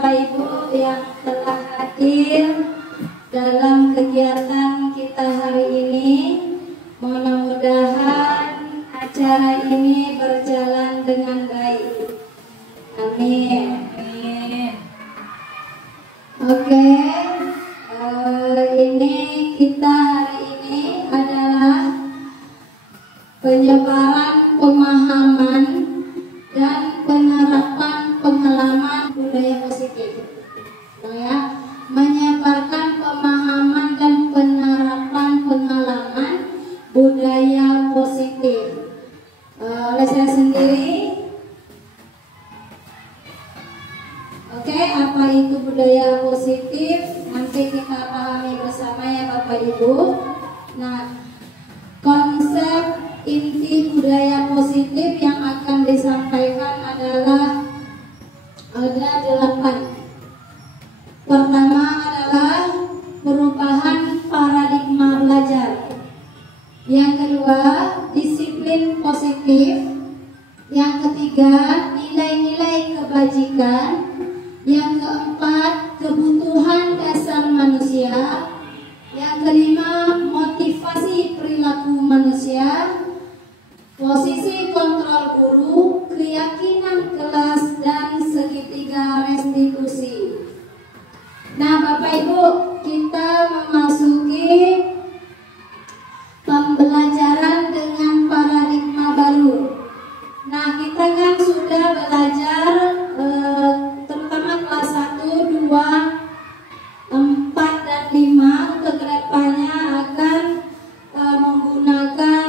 Bapak Ibu yang telah hadir dalam kegiatan kita hari ini. Mudah-mudahan acara ini berjalan dengan baik. Amin. Oke, ini kita hari ini adalah penyebaran pemahaman dan penerapan pengalaman budaya positif. Ya, menyebarkan pemahaman dan penerapan pengalaman budaya positif. Oleh saya sendiri. Oke, apa itu budaya positif? Nanti kita pahami bersama ya Bapak Ibu. Nah, konsep inti budaya positif yang akan disampaikan adalah ada 8. Pertama adalah perubahan paradigma belajar. Yang kedua, disiplin positif. Yang ketiga, nilai-nilai kebajikan. Yang keempat, kebutuhan dasar manusia. Yang kelima, motivasi perilaku manusia. Posisi kontrol guru, keyakinan kelas, dan segitiga restitusi. Nah Bapak Ibu, kita memasuki pembelajaran dengan paradigma baru. Nah kita kan sudah belajar terutama kelas 1, 2, 4, dan 5. Untuk kedepannya akan menggunakan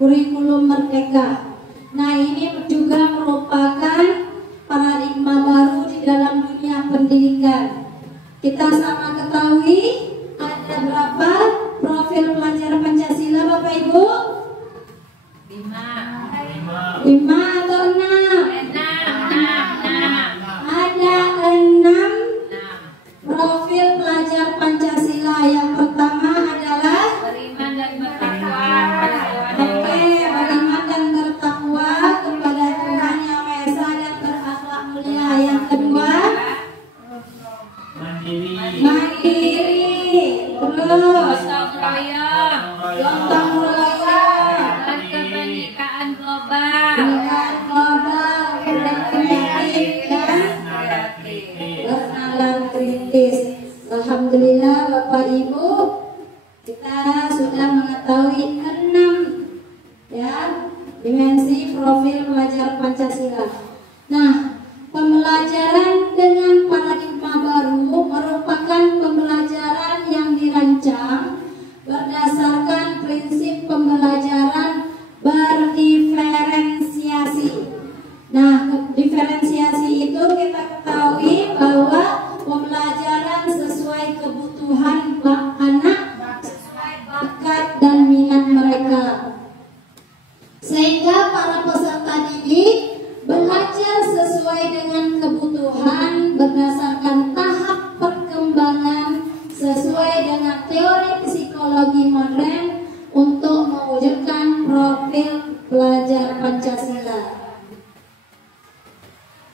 kurikulum merdeka. Nah ini juga merupakan paradigma baru di dalam dunia pendidikan. Kita sama ketahui ada berapa profil pelajar Pancasila Bapak Ibu? 5 atau 6? Ada 6 profil pelajar Pancasila. Yang pertama adalah beriman dan bertakwa. Oke, beriman dan bertakwa kepada Tuhan Yang Maha Esa dan berakhlak mulia. Yang kedua, mandiri. Terus gotong royong dan kebenekaan global. Kreatif dan bernalar kritis. Alhamdulillah Bapak Ibu, kita sudah mengetahui 6 ya dimensi profil pelajar Pancasila. Nah, pembelajaran dengan paradigma baru merupakan pembelajaran yang dirancang berdasarkan prinsip pembelajaran berdiferensiasi. Nah, diferensiasi itu kita ketahui bahwa pembelajaran sesuai kebutuhan anak, sesuai bakat dan minat mereka. Sehingga para peserta didik belajar sesuai dengan kebutuhan berdasarkan tahap perkembangan sesuai dengan teori psikologi modern untuk mewujudkan profil pelajar Pancasila.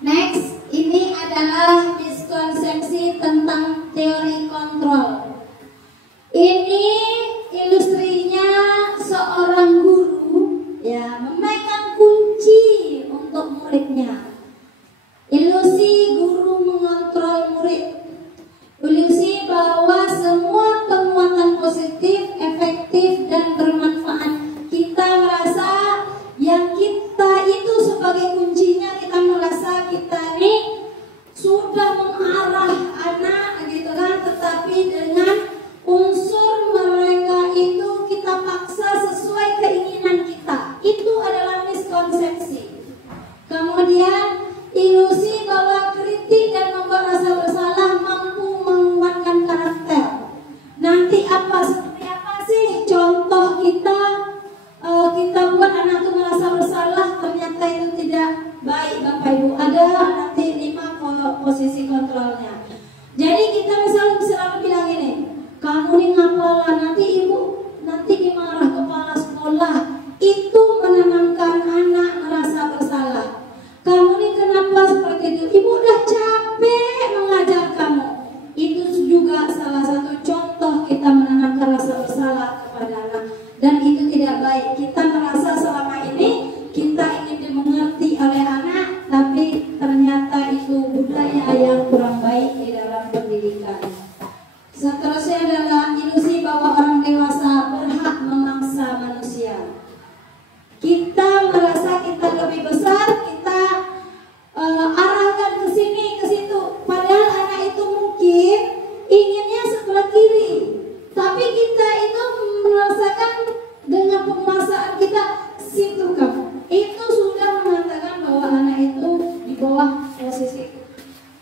Next, ini adalah miskonsepsi tentang teori kontrol. Ini ilustrinya seorang guru ya memegang kunci untuk muridnya. Ilusi guru mengontrol murid. Ilusi bahwa semua penguatan positif, efektif, dan bermanfaat. Kita merasa yang kita itu sebagai kuncinya, kita merasa kita ini sudah mengarah anak gitu kan, tetapi dengan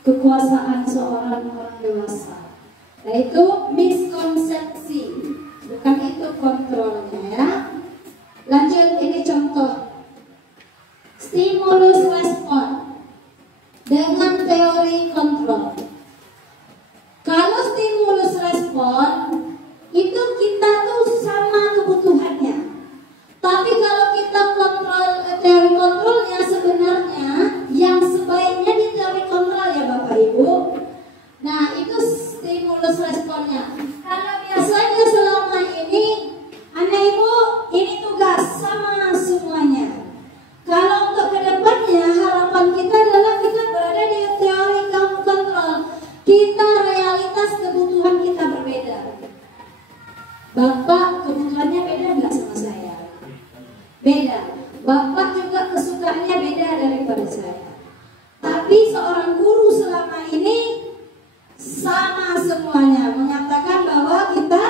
kekuasaan seorang orang dewasa. Yaitu miskonsepsi, bukan itu kontrolnya ya. Lanjut, ini contoh stimulus respon dengan teori kontrol. Kalau stimulus respon itu kita tuh sama kebutuhannya. Tapi kalau kita kontrol teori kontrolnya, sebenarnya yang sebaiknya di teori kontrol ya Bapak Ibu. Nah, itu stimulus responnya. Karena biasanya selama ini Anak Ibu, ini tugas sama semuanya. Kalau untuk kedepannya harapan kita adalah kita berada di teori kontrol. Kita realitas kebutuhan kita berbeda. Bapak kebutuhannya beda nggak sama saya? Beda. Bapak juga kesukaannya beda daripada saya. Tapi seorang guru selama ini sama semuanya, mengatakan bahwa kita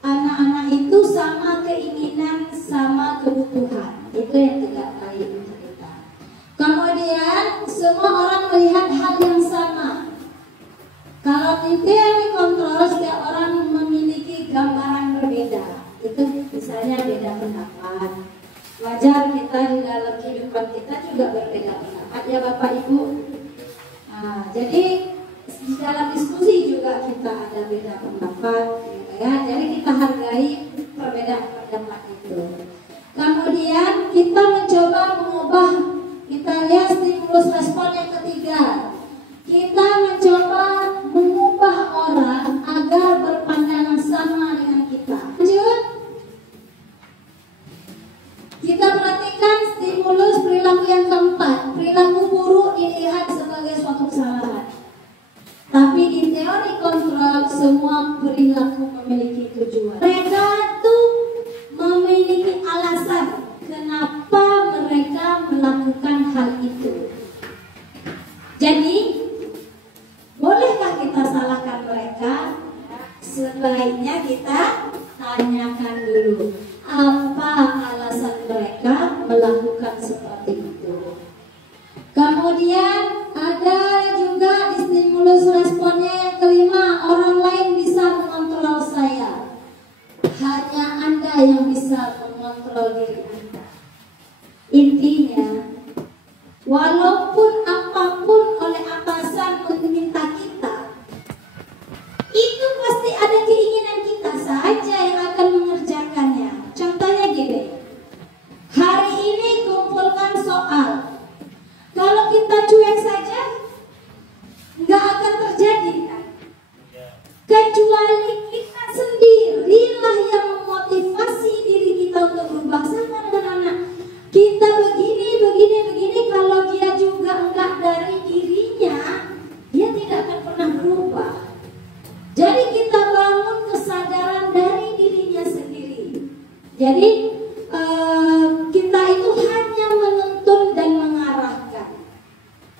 anak-anak itu sama keinginan, sama kebutuhan. Itu yang tidak baik untuk kita. Kemudian semua orang melihat hal yang sama. Kalau di teori kontrol, setiap orang memiliki gambaran berbeda. Itu misalnya beda pendapat. Wajar kita di dalam kehidupan kita juga berbeda pendapat ya Bapak Ibu. Nah, jadi di dalam diskusi juga kita ada beda pendapat ya. Jadi kita hargai perbedaan pendapat itu. Kemudian kita mencoba mengubah, kita lihat stimulus respon yang ketiga. Kita mencoba mengubah orang agar berpandangan sama dengan kita. Lanjut. Kita perhatikan stimulus perilaku yang keempat. Perilaku buruk dilihat sebagai suatu kesalahan. Tapi di teori kontrol semua perilaku memiliki tujuan. Mereka tuh memiliki alasan kenapa mereka melakukan hal itu. Jadi bolehkah kita salahkan mereka? Sebaiknya kita tanyakan dulu apa alasan mereka melakukan seperti itu. Kemudian ada juga di stimulus responnya yang kelima, orang lain bisa mengontrol saya. Hanya Anda yang bisa mengontrol diri Anda. Intinya, walaupun apapun oleh atasan meminta kita, itu pasti ada keinginan kita saja yang akan mengerjakannya. Contohnya gini, hari ini kumpulkan soal. Kalau kita cuek saja, nggak akan terjadi kan? Kecuali kita sendirilah yang memotivasi diri kita untuk berubah. Sama dengan anak kita begini. Kalau dia juga enggak dari dirinya, dia tidak akan pernah berubah. Jadi kita bangun kesadaran dari dirinya sendiri. Jadi kita itu hanya menuntun dan mengarahkan.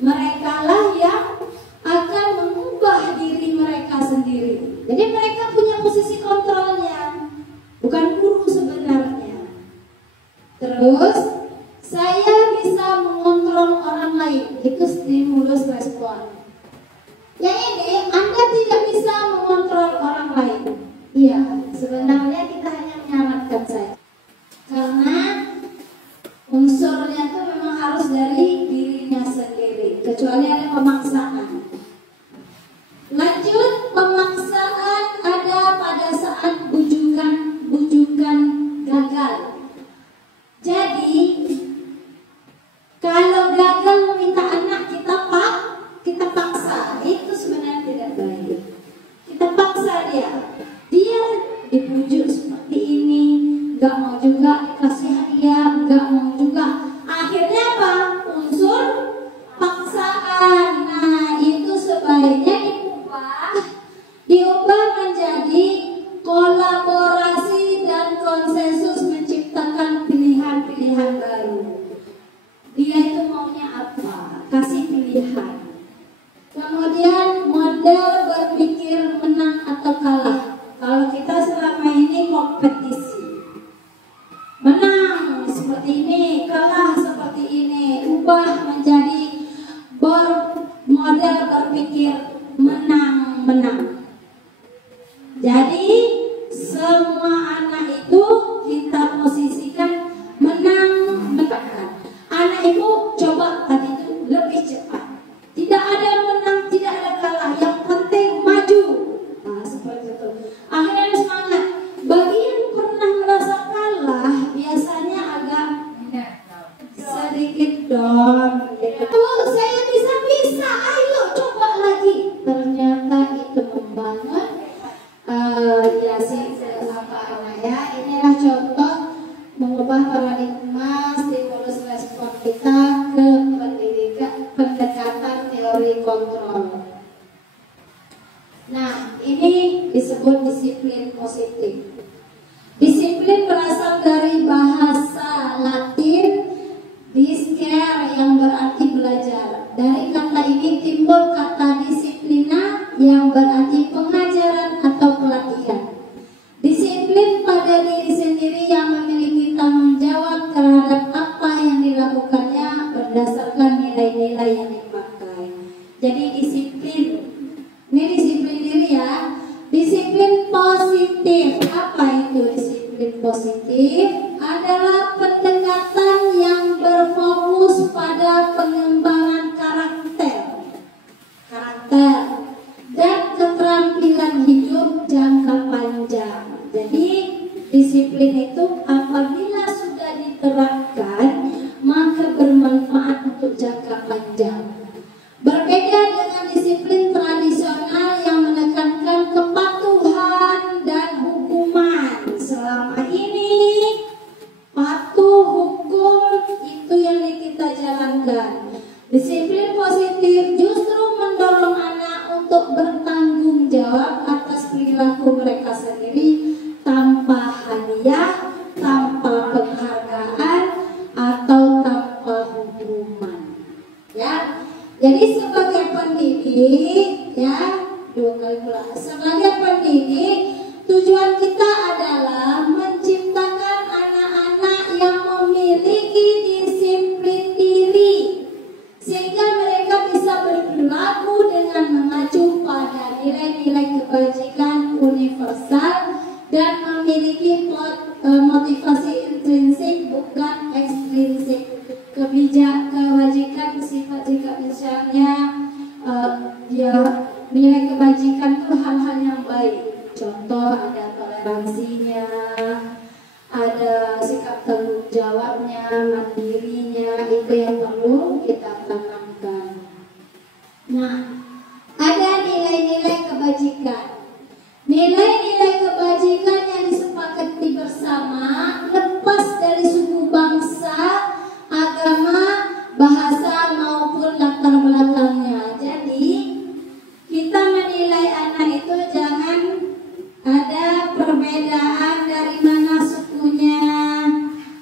Mereka lah yang akan mengubah diri mereka sendiri. Jadi mereka punya posisi kontrolnya, bukan guru sebenarnya. Terus saya bisa mengontrol orang lain, itu stimulus respon. Yang ini Anda tidak bisa mengontrol orang lain. Iya, sebenarnya kita hanya menyarankan saja. Karena unsurnya itu memang harus dari dirinya sendiri, kecuali ada pemaksaan. Lanjut, pemaksaan ada pada saat bujukan gagal. Jadi kalau gagal meminta anak kita paksa, itu sebenarnya tidak baik. Kita paksa dia dibujuk seperti ini, nggak mau juga dikasih hadiah, nggak mau juga. Akhirnya apa? Unsur paksaan. Nah, itu sebaiknya diubah menjadi kolaborasi dan konsensus, menciptakan pilihan-pilihan baru. Dia itu maunya apa? Kasih pilihan. Kemudian model berpikir menang atau kalah. Kalau kita selama ini kompetisi, menang seperti ini, kalah seperti ini, ubah menjadi model berpikir teori kontrol. Nah, ini disebut disiplin positif. Disiplin berasal dari bahasa Latin discere yang berarti belajar. Dari kata ini timbul kata disiplina yang berarti pengajaran atau pelatihan. Disiplin pada diri sendiri yang memiliki tanggung jawab terhadap apa yang dilakukannya berdasarkan nilai-nilai yang dipakai. Jadi disiplin, ini disiplin diri ya. Disiplin positif, apa itu disiplin positif? Adalah pendekatan yang berfokus pada pengembangan karakter dan keterampilan hidup jangka panjang. Jadi disiplin itu apabila sudah diterapkan maka bermanfaat untuk jangka panjang. Berbeda dengan disiplin tradisional yang menekankan kepatuhan dan hukuman. Selama ini patuh hukum itu yang kita jalankan. Disiplin positif justru mendorong anak untuk bertanggung jawab atas perilaku mereka sendiri tanpa hadiah, tanpa penghargaan, atau tanpa hukuman. Ya. Jadi sebagai pendidik, ya, dua kali pula. Sebagai pendidik, tujuan kita adalah menciptakan anak-anak yang memiliki disiplin diri, sehingga mereka bisa berperilaku dengan mengacu pada nilai-nilai kebajikan universal dan memiliki motivasi intrinsik bukan ekstrinsik. Kebajikan sifat jika misalnya nilai kebajikan itu hal-hal yang baik. Contoh ada toleransinya, ada sikap tanggung jawabnya, mandirinya, itu yang perlu kita tanamkan. Nah, ada nilai-nilai kebajikan. Nilai-nilai kebajikan yang disepakati bersama lepas dari suku bangsa, agama, bahasa maupun latar belakangnya. Jadi kita menilai anak itu jangan ada perbedaan dari mana sukunya,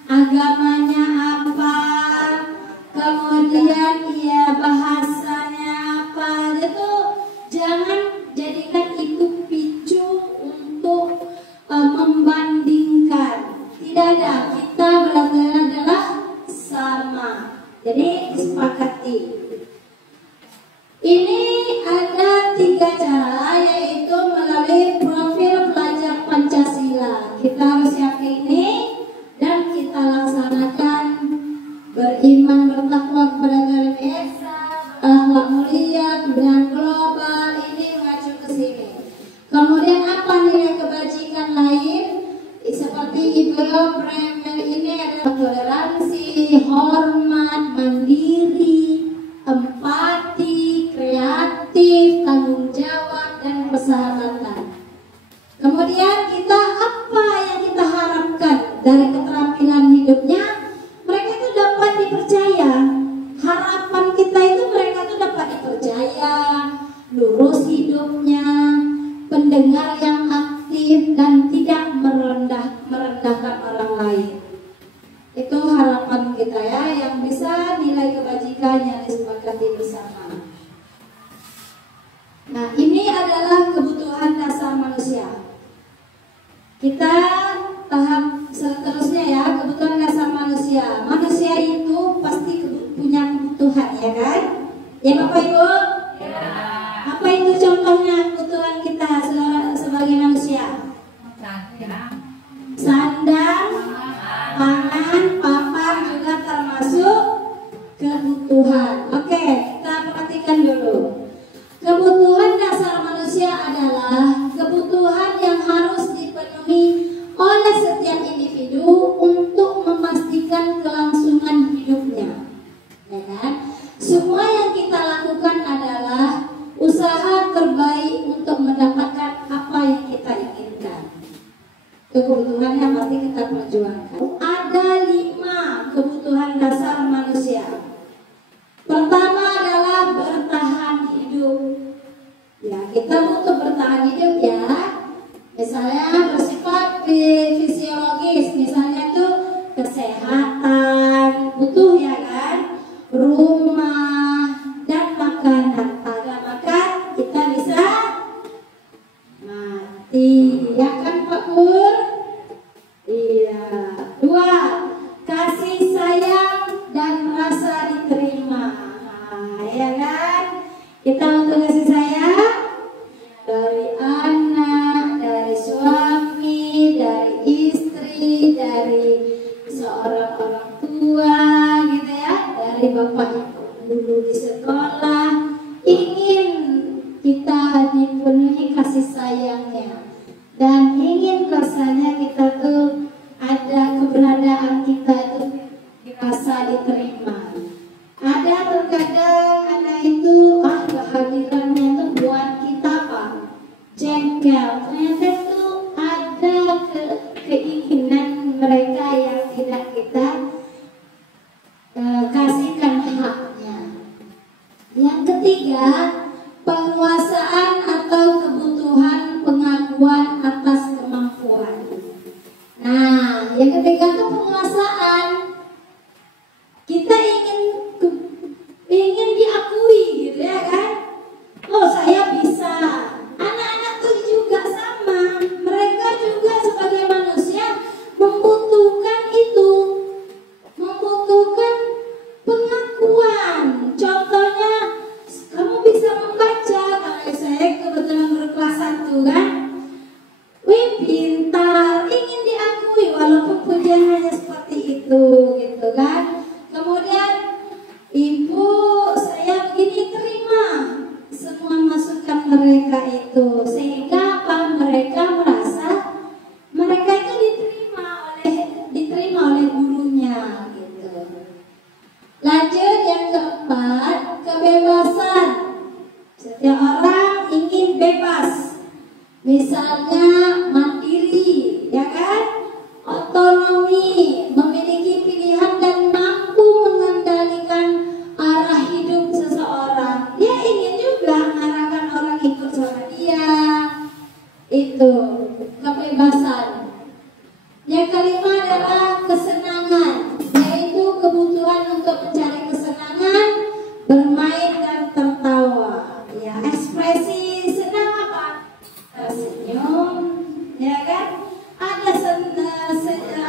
agamanya apa, kemudian bahasanya apa. Itu jangan jadikan itu picu untuk membandingkan. Tidak ada. Kita belajar adalah sama. Jadi disepakati. Ini ada 3 cara, yaitu melalui profil pelajar Pancasila. Kita harus yakini dan kita laksanakan. Beriman, bertakwa kepada Tuhan Esa, akhlak mulia, kemudian global, ini mengacu ke sini. Kemudian apa nilai kebajikan lain? Seperti Ibrahim ini adalah toleransi, hormat, mandiri, empati, kreatif, tanggung jawab, dan persahabatan. Kemudian kita apa yang kita harapkan dari keterampilan hidupnya? Mereka itu dapat dipercaya. Harapan kita itu mereka itu dapat dipercaya, lurus hidupnya, pendengar yang aktif dan tidak merendahkan orang lain. Itu harapan kita ya, yang bisa nilai kebajikan yang disepakati bersama. Nah, ini adalah kebutuhan dasar manusia. Kita tahap seterusnya ya, kebutuhan dasar manusia. Manusia itu pasti punya kebutuhan, ya kan? Ya Bapak Ibu? Ya. Apa itu contohnya kebutuhan kita sebagai manusia? Sandang, pangan, papan juga termasuk kebutuhan. Oke, kita perhatikan dulu. Kebutuhan dasar manusia adalah kebutuhan yang harus dipenuhi oleh setiap individu untuk memastikan kelangsungan hidupnya. Ya kan? Semua yang kita lakukan adalah usaha terbaik untuk mendapatkan apa yang kita inginkan. Kebutuhannya pasti kita perjuangkan. Ada 5 kebutuhan dasar manusia. Pertama adalah bertahan kita butuh bertahan hidup ya. Misalnya bersifat fisiologis, misalnya tuh kesehatan, butuh ya kan, rumah dan makanan. Ada makan kita bisa mati, ya kan Pak Pur? Iya. 2, kasih sayang dan rasa diterima. Ya kan? Kita untuk kasih sayang dari anak, dari suami, dari istri, dari seorang orang tua gitu ya, dari bapak dulu di sekolah, ingin kita dipenuhi kasih sayangnya dan ingin rasanya kita tuh ada keberadaan kita itu dirasa diterima. Ada terkadang anak itu kehadirannya itu buat kita apa? Jengkel. Ternyata itu ada keinginan mereka yang tidak kita kasihkan haknya. Yang ketiga, penguasaan atau kebutuhan pengakuan atas kemampuan. Nah, yang ketiga itu penguasaan. Kita ingin diakui gitu ya kan? Oh, saya bisa. Anak-anak tuh juga sama. Mereka juga sebagai manusia membutuhkan itu. Membutuhkan pengakuan. Contohnya, kamu bisa membaca. Kalau saya kebetulan berkelas 1 kan? Wih, pintar. Ingin diakui walaupun pujiannya seperti itu gitu kan? Kemudian ibu saya begini, terima semua masukan mereka itu, sehingga apa, mereka merasa mereka itu diterima oleh gurunya gitu. Lanjut yang keempat, kebebasan. Setiap orang ingin bebas, misalnya mandiri ya kan, otonomi, memiliki pilihan dan mampu mengendalikan arah hidup seseorang. Dia ingin juga mengarahkan orang ikut sama dia. Itu kebebasan. Yang kelima adalah kesenangan, yaitu kebutuhan untuk mencari kesenangan, bermain dan tertawa. Ya, ekspresi senang apa? Tersenyum, ya kan? Ada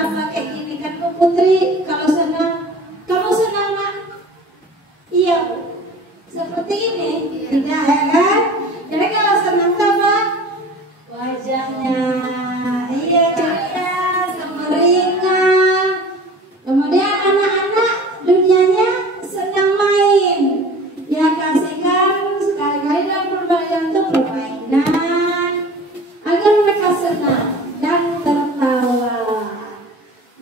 apa kayak gini kan Bu Putri, kalau senang, kamu senang nak? Iya Bu, seperti ini, tidak ya kan? Jadi kalau senang apa? Wajahnya, iya ceria, sumringah. Kemudian anak-anak dunianya senang main, ya kasihkan sekali-kali dalam permainan itu permainan agar mereka senang dan tertawa.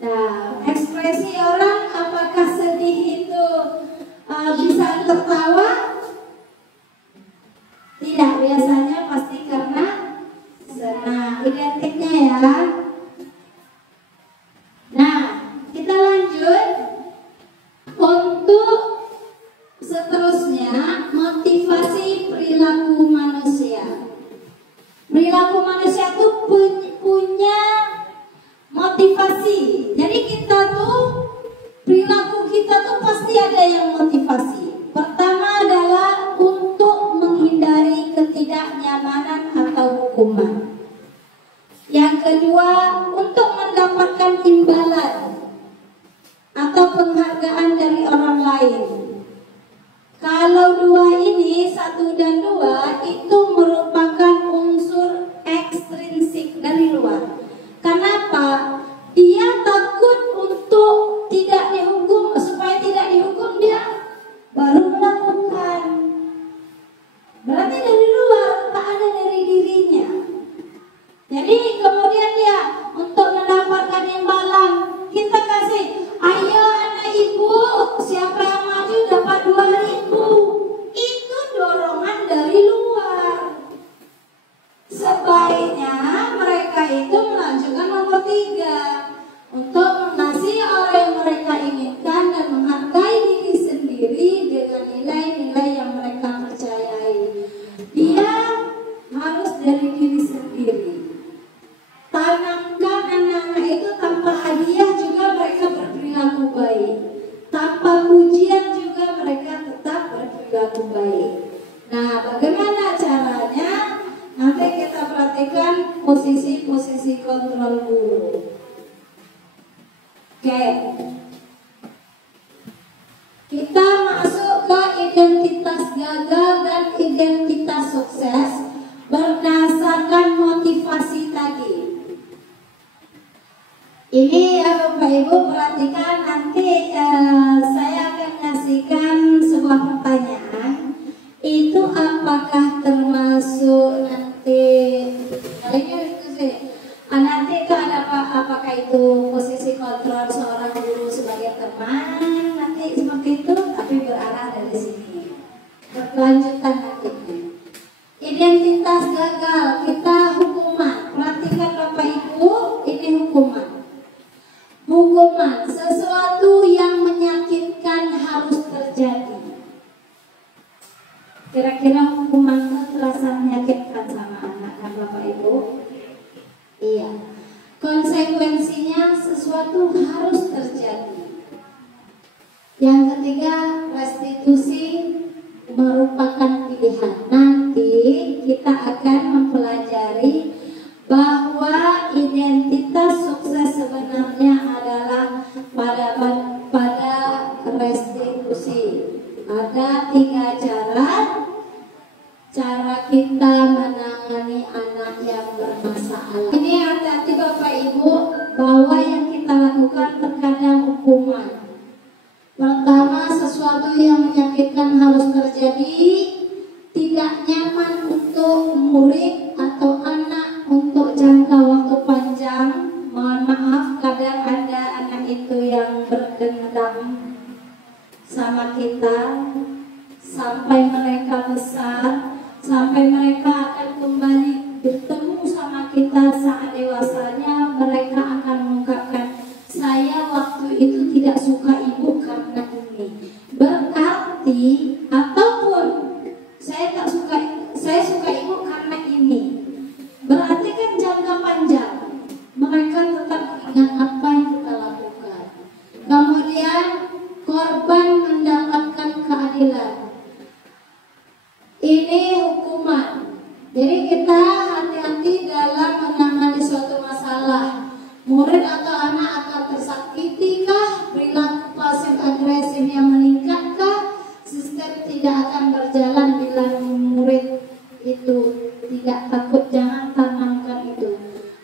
Nah, ekspresi orang apakah sedih itu bisa tertawa? Tidak, biasanya pasti karena senang. Identiknya ya. Nah, kita lanjut untuk seterusnya, motivasi perilaku manusia. Perilaku manusia itu punya motivasi. Jadi kita tuh, perilaku kita tuh pasti ada yang motivasi. Pertama adalah untuk menghindari ketidaknyamanan atau hukuman. Yang kedua, untuk mendapatkan imbalan atau penghargaan dari orang lain. Kalau dua ini, 1 dan 2, itu merupakan unsur ekstrinsik dari luar. Kenapa? Dia takut untuk tidak dihukum, supaya tidak dihukum dia baru melakukan. Berarti dari luar, tak ada dari dirinya. Jadi kemudian dia untuk mendapatkan imbalan, kita kasih, ayo anak ibu, siapa yang maju dapat 2.000. Itu dorongan dari posisi kontrol guru. Oke. Kita masuk ke identitas gagal dan identitas sukses berdasarkan motivasi tadi. Ini Bapak Ibu perhatikan, nanti saya akan kasihkan sebuah pertanyaan. Itu apakah termasuk nanti nanti itu ada apakah itu posisi kontrol seorang guru sebagai teman, nanti seperti itu, tapi berarah dari sini berkelanjutan nantinya. Identitas gagal, kita hukuman. Perhatikan Bapak Ibu, ini hukuman. Hukuman, sesuatu yang menyakitkan harus terjadi. Kira-kira hukuman terasa menyakitkan sama anak kan Bapak Ibu? Iya. Konsekuensinya sesuatu harus terjadi. Yang ketiga, restitusi merupakan pilihan. Nanti kita akan mempelajari bahwa identitas sukses sebenarnya adalah pada restitusi. Ada 3 cara kita menangani anak yang bermasalah. Ini hati-hati Bapak Ibu, bahwa yang kita lakukan terkadang hukuman. Pertama, sesuatu yang menyakitkan harus terjadi. Tidak nyaman untuk murid atau anak untuk jangka waktu panjang. Mohon maaf, kadang ada anak itu yang berdendam sama kita sampai mereka besar, sampai mereka akan kembali bertemu sama kita saat dewasanya. Mereka akan mengungkapkan, saya waktu itu tidak suka ibu karena ini. Berarti, ataupun saya suka ibu karena ini. Berarti kan jangka panjang mereka tetap mengingat apa yang kita lakukan. Kemudian korban mendapatkan keadilan. Ini hukuman. Jadi kita hati-hati dalam menangani suatu masalah. Murid atau anak akan tersakiti kah? Perilaku pasif agresif yang meningkatkah? Sistem tidak akan berjalan bila murid itu tidak takut. Jangan tanamkan itu.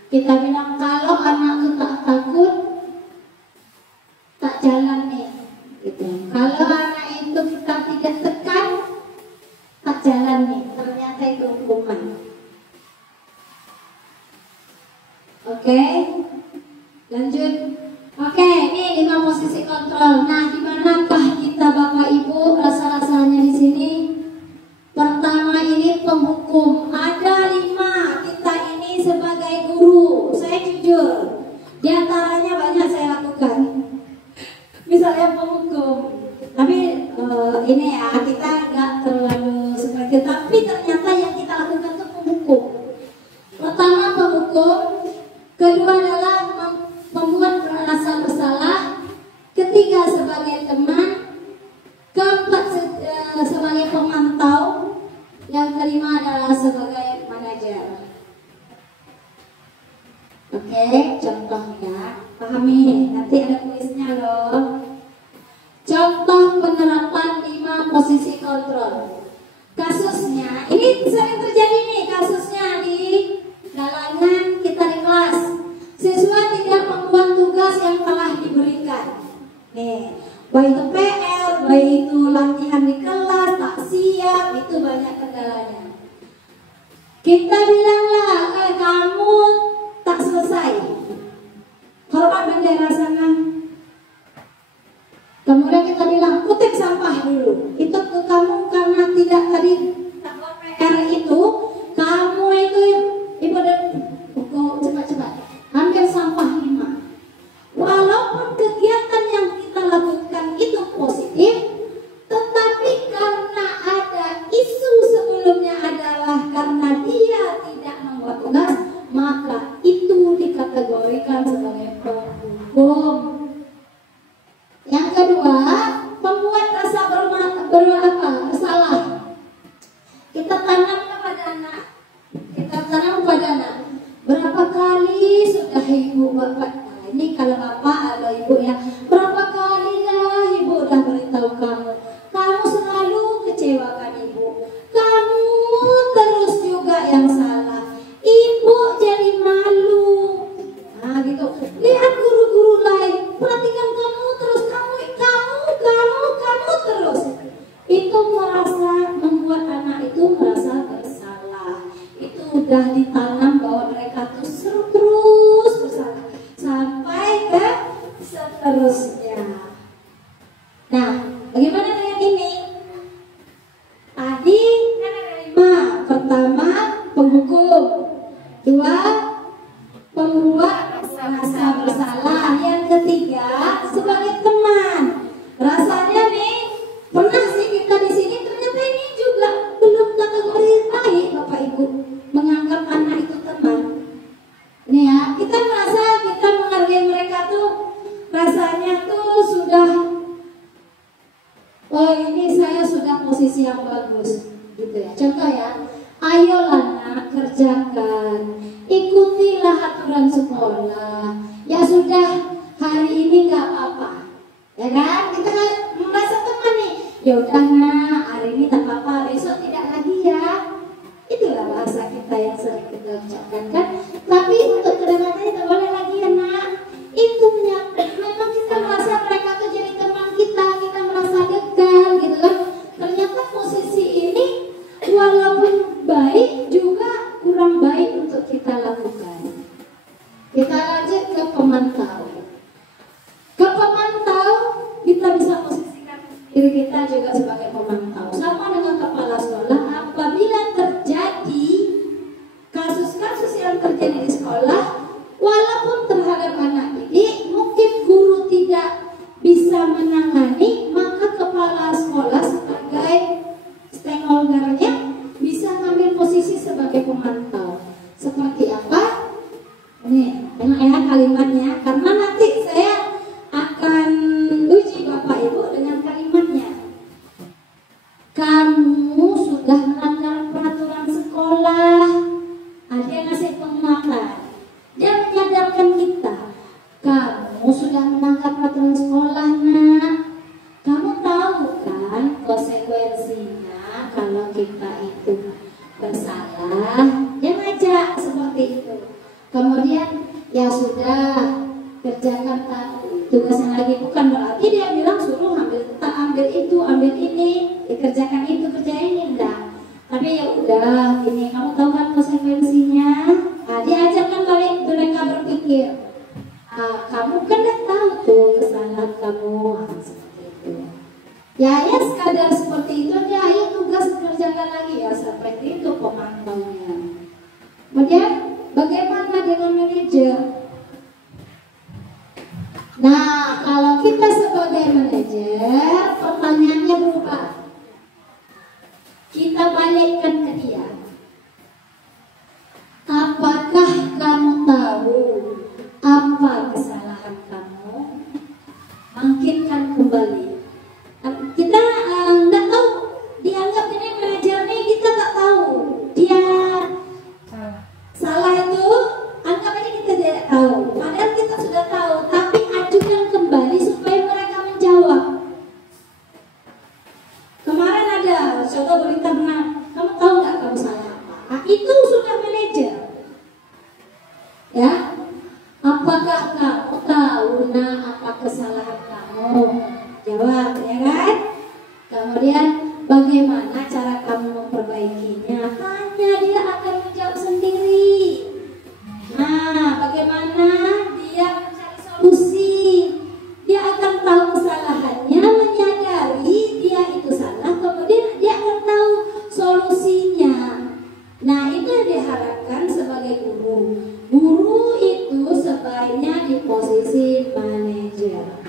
Kita bilang kalau anak itu tak takut, tak jalan nih. Gitu. Kalau anak itu kita tidak tekan, tak jalan nih. Ternyata itu hukuman. Oke, lanjut. Oke, ini 5 posisi kontrol. Nah, di manakah kita Bapak Ibu rasa-rasanya di sini? Pertama ini penghukum. Ada 5 kita ini sebagai guru. Saya jujur, di antaranya banyak saya lakukan. Misalnya penghukum. Tapi ini ya kita nggak terlalu seperti itu. Tapi ternyata yang kita lakukan itu penghukum. Pertama penghukum. Kedua adalah membuat merasa bersalah. Ketiga sebagai teman. Keempat sebagai pemantau. Yang kelima adalah sebagai manajer. Oke, contohnya pahami. Nanti ada kuisnya loh. Contoh penerapan 5 posisi kontrol. Kasusnya, ini sering terjadi nih kasusnya di kalangan kita di kelas. Siswa tidak membuat tugas yang telah diberikan. Nih, baik itu PR, baik itu latihan di kelas, tak siap, itu banyak kendalanya. Kita bilanglah, kamu tak selesai. Hormat bendera sana. Kemudian kita bilang, kutip sampah dulu. Itu ke kamu karena tidak tadi tak buat PR itu, kamu itu ibu dan cepat-cepat ambil sampah 5. Walaupun kegiatan yang kita lakukan itu positif, tetapi karena ada isu sebelumnya adalah karena dia tidak membuat tugas, maka itu dikategorikan sebagai penghukum. Yang kedua, membuat rasa bersalah. Kita tanam kepada anak. Berapa ibu bapak. Nah, ini kalau bapak atau ibu ya, berapa kali lah ibu udah beritahu kamu, kamu selalu kecewakan ibu, kamu terus juga yang salah, ibu jadi malu. Nah gitu, lihat guru-guru lain, perhatikan kamu terus, kamu terus. Itu merasa membuat anak itu merasa bersalah. Itu udah ditanam bahwa mereka tuh terus bersalah sampai ke seterusnya. Nah, bagaimana dengan ini? Tadi kan ada 5. Pertama, penghukum. 2, pembuat merasa bersalah. Yang ketiga, sebagai teman. Rasanya nih, pernah sih kita di sini ternyata ini juga belum kategori baik, Bapak Ibu, menganggap anak itu teman. Ini ya, kita merasa kita menghargai mereka tuh rasanya tuh sudah, oh ini saya sudah posisi yang bagus, gitu ya. Contoh ya, ayolah nak, kerjakan, ikutilah aturan sekolah. Ya sudah, hari ini nggak apa-apa, ya kan? Kita merasa teman nih. Ya udah nak, hari ini tak apa-apa, besok tidak lagi ya. Itulah bahasa kita yang sering kita ucapkan kan. Tapi untuk kedepannya tidak boleh lagi ya nak. Itu memang kita merasa mereka tuh jadi teman kita merasa dekat gitu kan. Ternyata posisi ini walaupun baik juga kurang baik untuk kita lakukan. Kita lanjut ke pemantau. Ke pemantau kita bisa posisikan diri kita juga sebagai pemantau. Sama dengan kepala sekolah, apabila terjadi kasus-kasus yang terjadi di sekolah, walaupun terhadap anak didik mungkin guru tidak bisa menangani, maka kepala sekolah sebagai stakeholder-nya bisa ngambil posisi sebagai pemantau. Seperti apa? Nih, enak ya kalimatnya, karena nanti saya akan uji Bapak Ibu dengan kalimatnya. Kamu sudah melanggar peraturan sekolah. Dia ngasih penguatan. Dia menyadarkan kita. Kamu sudah melanggar peraturan sekolah nak. Kamu tahu kan konsekuensinya kalau kita itu bersalah. Dia ngajak seperti itu. Kemudian ya sudah, kerjakan tugasnya lagi. Bukan berarti dia bilang suruh ambil itu, ambil ini, dikerjakan itu, kerjain ini, enggak. Tapi ya udah, ini kamu tahu kan konsekuensinya. Nah, diajarkan balik mereka berpikir. Kamu kan udah tahu tuh kesalahan kamu. Seperti itu. Ya sekadar seperti itu dia, ayo tugas kerjakan lagi ya, seperti itu pemantaunya. Kemudian bagaimana dengan manajer? Nah, kalau kita sebagai manajer, pertanyaannya berubah. Kita balikkan ke dia. Apakah kamu tahu apa kesalahan kamu? Bangkitkan kembali. Kita nggak tahu, dianggap ini manajer nih, kita tak tahu dia salah itu, anggap aja kita tidak tahu. Padahal kita sudah tahu, tapi ajukan kembali supaya mereka menjawab. Kemarin ada contoh berita, nah, kamu tahu nggak kamu salah apa? Nah, itu sudah manajer. Ya, apakah kamu tahu nah apa kesalahan kamu? Jawab, ya kan? Kemudian bagaimana cara kamu memperbaikinya? Hanya dia akan menjawab sendiri. Nah, bagaimana dia mencari solusi? Dia akan tahu kesalahannya, menyadari dia itu salah, kemudian dia akan tahu solusinya. Nah, itu yang diharapkan sebagai guru. Guru itu sebaiknya di posisi manajer.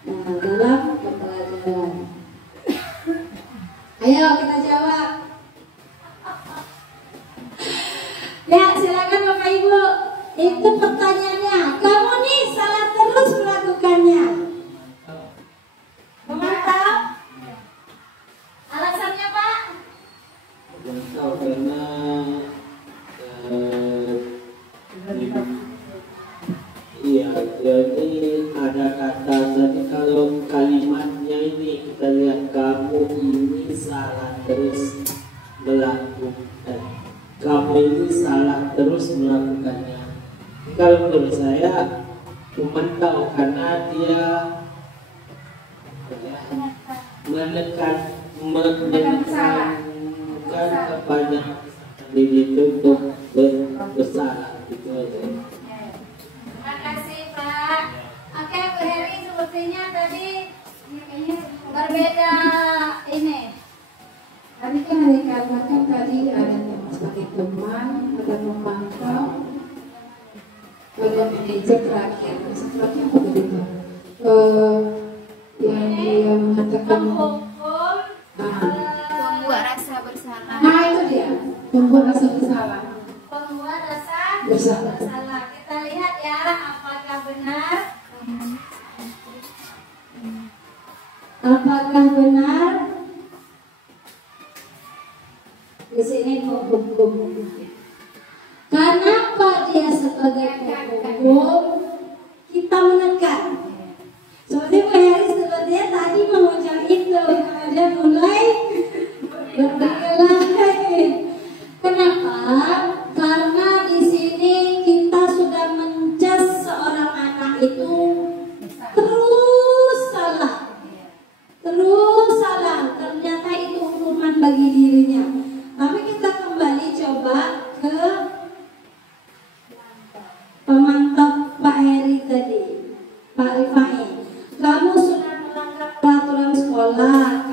Nah, dalam pembelajaran. Ayo kita jawab. Ya, silakan Bapak Ibu. Itu pertanyaannya. Kamu nih salah terus melakukannya. Memantau? Alasannya Pak? Memantau karena kamu itu salah terus melakukannya. Kalau menurut saya memantau, karena dia menekankan kepada diri itu untuk bersalah, gitu aja. Terima kasih Pak. Oke Bu Heri, sepertinya tadi berbeda ini. Tadi kan dikatakan tadi ada sebagai teman, ada memantau, ada manajer terakhir, sesuatu apa begitu? Yang dia mengatakan Membuat rasa bersalah. nah itu dia, membuat rasa bersalah. Membuat rasa Bersalah. bersalah. Kita lihat ya, apakah benar? Apakah benar? Di sini hukum. Kenapa dia sebagai hukum? Kita menekan. Seperti Bu Heri, sepertinya tadi mengucap itu, kemudian mulai berkelahi. Kenapa? Karena di sini kita sudah mencas seorang anak itu terus salah. Ternyata itu hukuman bagi dirinya. Tapi kita kembali coba ke pemantau Pak Heri tadi, Pak Rifai. Kamu sudah melanggar peraturan sekolah.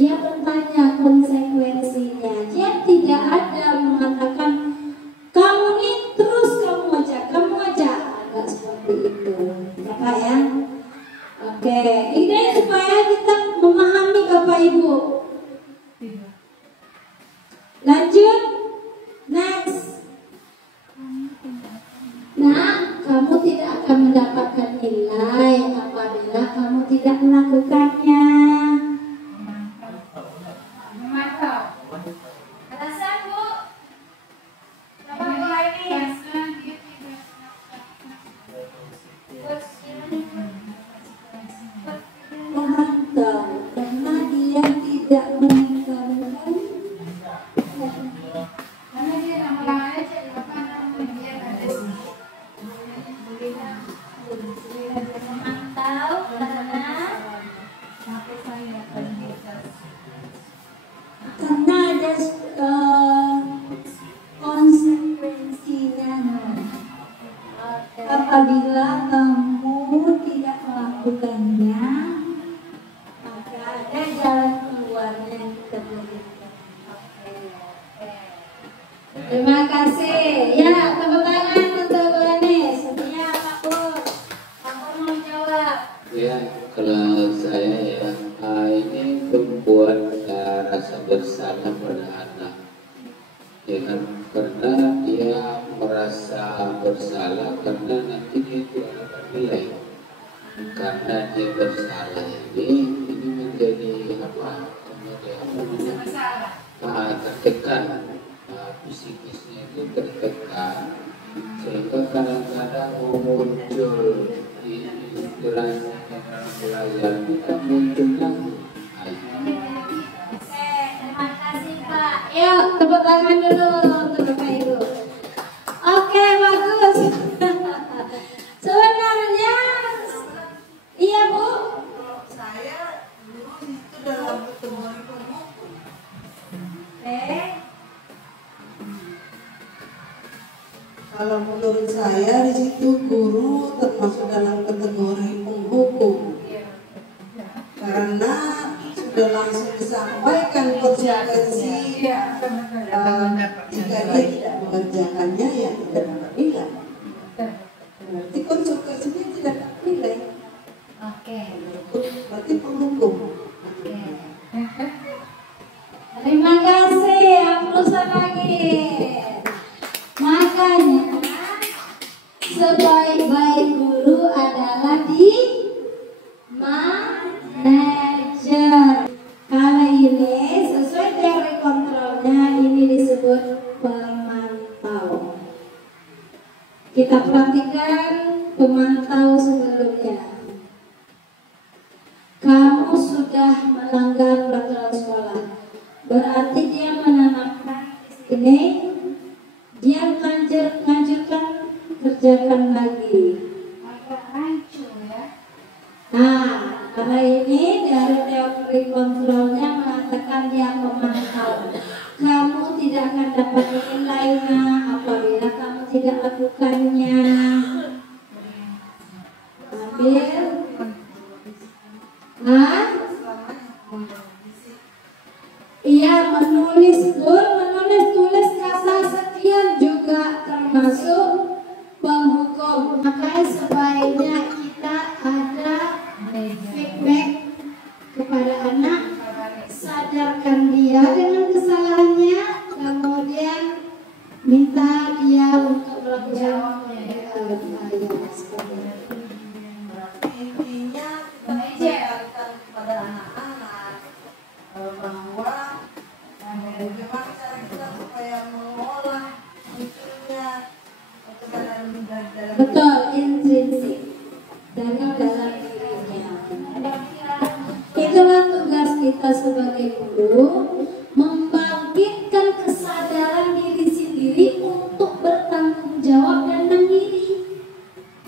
Dia bertanya konsekuensinya. Dia tidak ada mengatakan kamu nih terus kamu aja. Enggak seperti itu, Bapak ya. Oke, ini supaya kita memahami Bapak Ibu. Lanjut, next. Nah, kamu tidak akan mendapatkan nilai apabila kamu tidak melakukannya. Memantau. Alasan Bu? Bapak mulai nih. Memantau karena dia tidak meninggalkan. Karena dia namanya memantau karena ada konsekuensinya. Apabila kamu tidak melakukannya, maka ada jalan keluarnya yang kita berikan. Terima kasih. Ya, tepuk tangan untuk Bu Anies. Sepertinya Pak Pur. Pak Pur mau jawab. Ya, kalau saya ya, ini membuat rasa bersalah pada anak. Ya kan, karena dia merasa bersalah karena nanti dia itu akan nilai. Karena dia bersalah ini menjadi apa? Menjadi tertekan, psikisnya itu tertekan, sehingga kadang-kadang muncul istilahnya dalam belajar kita munculnya. Terima kasih Pak. Yuk, tepuk tangan dulu untuk Bapak Ibu. Oke, bagus. Sebenarnya, iya Bu. Saya dulu itu dalam kategori pemukul. Kalau menurut saya di situ guru termasuk dalam kategori penghukum. Karena sudah langsung disampaikan konsekuensi jika dia tidak mengerjakannya ya tidak dapat nilai. Berarti konsekuensinya tidak dapat nilai. Oke. Berarti penghukum. Terima kasih. Aplausan lagi. Makanya sebaik-baik guru adalah di manajer. Kali ini sesuai teori kontrolnya ini disebut pemantau. Kita perhatikan pemantau sebelumnya. Kamu sudah melanggar peraturan sekolah. Berarti dia menanamkan ini dia lanjutkan kerjakan lagi. Nah, karena ini dari teori kontrolnya mengatakan dia memantau. Kamu tidak akan dapat nilainya apabila kamu tidak lakukannya. Ambil. Ia menulis tulis kata sekian juga termasuk penghukum. Makanya sebaiknya kita ada feedback kepada anak, sadarkan dia dengan kesalahannya, kemudian minta dia untuk melakukan Intinya kita mengajarkan kepada anak-anak bahwa bagaimana cara kita supaya mengolah itunya kesadaran dalam betul intrinsik dari dalam dirinya. Itulah tugas kita sebagai guru, membangkitkan kesadaran diri sendiri untuk bertanggung jawab dan mandiri.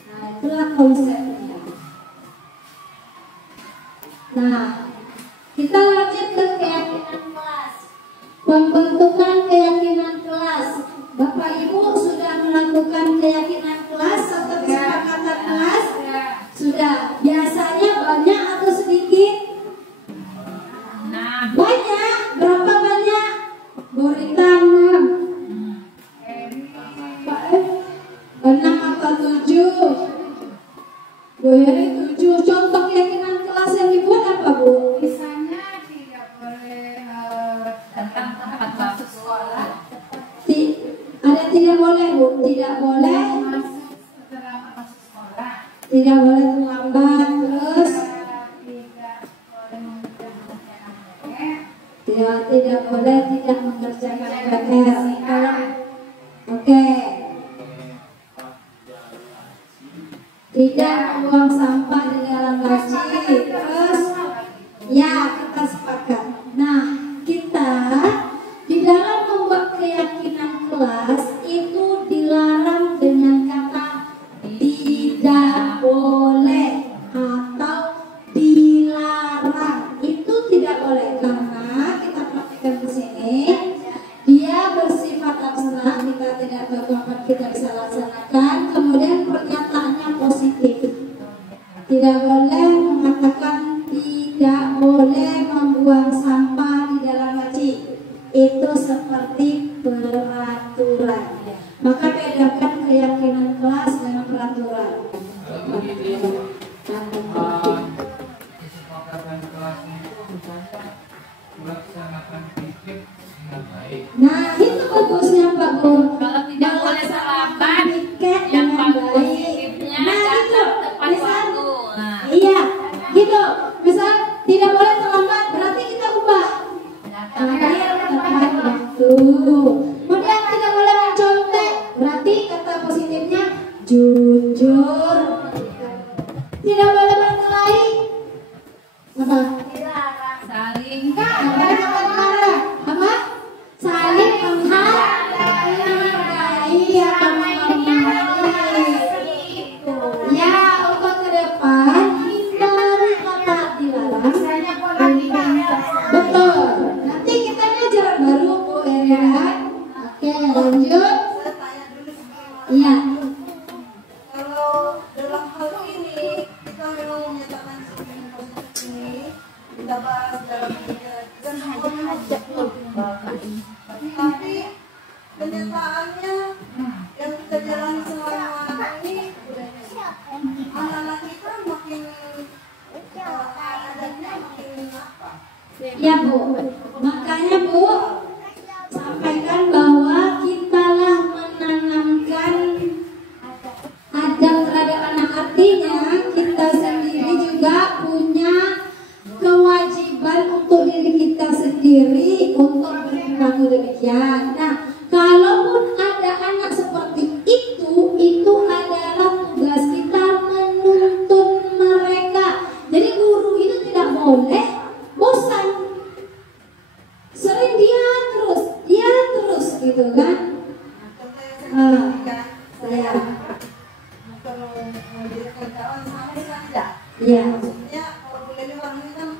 Nah, itulah konsepnya. Nah, kita lanjut ke keyakinan kelas. Pembentukan keyakinan kelas. Bapak Ibu sudah melakukan keyakinan kelas atau kesepakatan kelas? Sudah. Biasanya banyak atau sedikit? Banyak. Berapa banyak? Borita 6. 6 atau 7? Bu Heri 7. Contoh keyakinan kelas yang dibuat apa, Bu? Misalnya tidak boleh tentang tempat masuk sekolah. Ada tidak boleh, Bu? Tidak boleh. Setelah masuk sekolah. Tidak boleh terlambat. Terus tidak boleh tidak mengerjakan PR. Oke. Tidak membuang sampah di dalam laci. Terus ya, kita sepakat. Nah, kita di dalam membuat keyakinan kelas itu dilarang dengan kata tidak boleh atau dilarang. Itu tidak boleh karena kita praktikkan di sini dia bersifat abstrak, kita tidak tahu kapan kita bisa laksanakan. Kemudian pernyataannya positif. Tidak boleh mengatakan tidak boleh membuang sampah di dalam laci. Itu seperti peraturan. Maka bedakan keyakinan kelas dengan peraturan. Kesepakatan kelas itu melaksanakan titik dengan baik. Nah, itu bagusnya Pak Guru. Kalau tidak boleh terlambat, Tiket yang dengan paling baik. positifnya Nah, gitu. datang tepat Misal, waktu. Nah, iya, gitu. Misal tidak boleh terlambat, berarti kita ubah. Hadir tepat waktu. Kemudian tidak boleh mencontek, berarti kata positifnya jujur. Tidak boleh berkelahi. Apa? saling Apa? Saling menghargai atau menghormati. Ya, untuk ke depan hindari kata dilarang. Betul. Nanti kita ngajar baru, Bu Erian. Oke, lanjut. saya tanya dulu sebelum Iya. kalau dalam hal ini kita memang menyatakan sistem positif ini kita bahas dalam dan semuanya tapi kenyataannya yang kita jalani selama ini anak-anak kita makin adanya makin apa? Ya, Bu. Makanya, Bu, sampaikan bahwa kitalah menanamkan adab terhadap anak. Artinya kita sendiri juga punya kewajiban untuk diri kita sendiri untuk berperilaku demikian. Nah, kalaupun ada anak seperti itu adalah tugas kita menuntun mereka. Jadi guru itu tidak boleh bosan. Sering dia terus gitu kan. Saya kalau mendirikan kawan sama sekali tidak. ya Maksudnya kalau boleh orang ini kan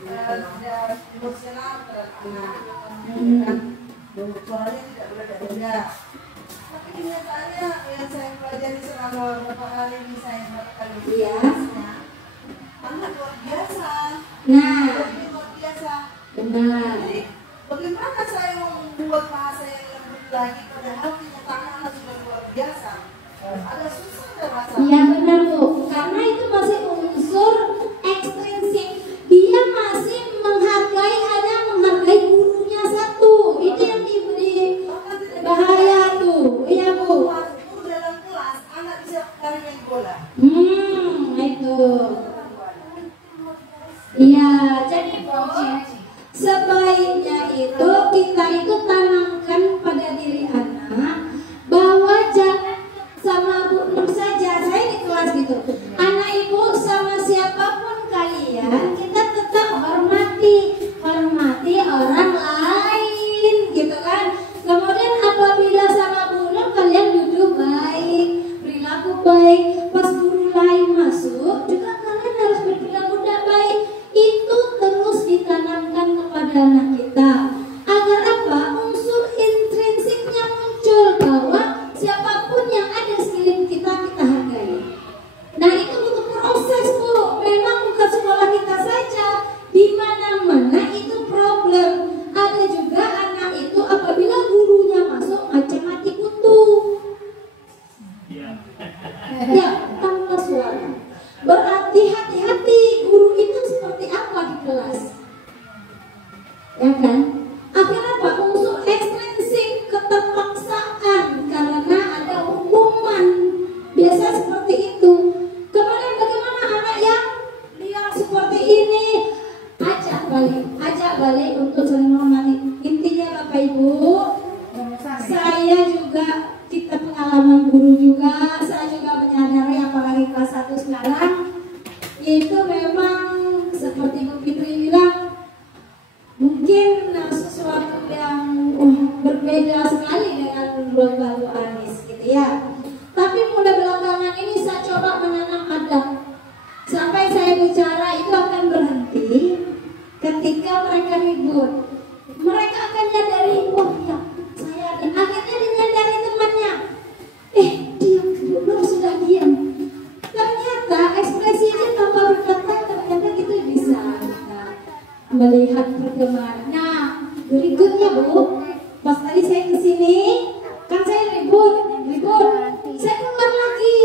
tidak emosional terhadap anak, kan suaranya tidak berbeda. Tapi kenyataannya yang saya pelajari selama beberapa hari ini saya kali Iya. anak luar biasa. nah Lebih luar biasa. benar. Jadi bagaimana saya mau membuat bahasa yang lembut lagi padahal kenyataan anak sudah luar biasa. Agak susah ada rasanya. Iya benar Bu, karena itu masih unsur ekstrinsik. Dia masih menghargai, hanya menghargai gurunya satu. Itu yang diberi bahaya tuh. Iya Bu. Waktu dalam kelas anak bisa kali main bola. Itu. Iya, jadi Bu, sebaiknya itu kita itu tanamkan pada diri anak bahwa jangan sama Bu Nur saja, saya di kelas gitu. Anak ibu sama siapapun kalian, kita tetap hormati orang lain, gitu kan. Kemudian apabila sama Bu Nur kalian duduk baik, perilaku baik. Pas guru lain masuk, juga kalian harus berperilaku baik. Itu terus ditanamkan kepada anak kita. Agar apa? Unsur intrinsiknya muncul bahwa siapapun yang ada sekeliling kita hargai. Nah itu butuh proses Bu. Memang bukan sekolah kita saja, di mana-mana itu problem. Ada juga anak itu apabila gurunya masuk mati kutu. Ya, tanpa suara. Berarti hati-hati guru itu seperti apa di kelas. Ya kan? Akhirnya apa? Unsur ekstrinsik keterpaksaan karena ada hukuman. Biasa seperti itu. Kemudian bagaimana anak yang seperti ini? Ajak balik untuk saling menghormati. Intinya Bapak Ibu, saya juga kita pengalaman guru juga, saya juga menyadari apalagi kelas 1 sekarang itu memang seperti Bu Fitri bilang mungkin sesuatu yang berbeda sekali dengan dulu Anis gitu ya. Tapi mulai belakangan ini saya coba menanam adab. Sampai saya bicara itu akan berhenti ketika mereka ribut. Mereka akan nyadari, wah ya saya akhirnya dinyadari temannya. Diam dulu, sudah diam. Ternyata ekspresinya tanpa berkata ternyata kita bisa melihat perkembangan. Nah, berikutnya Bu, pas tadi saya kesini, kan saya ribut. Saya keluar lagi.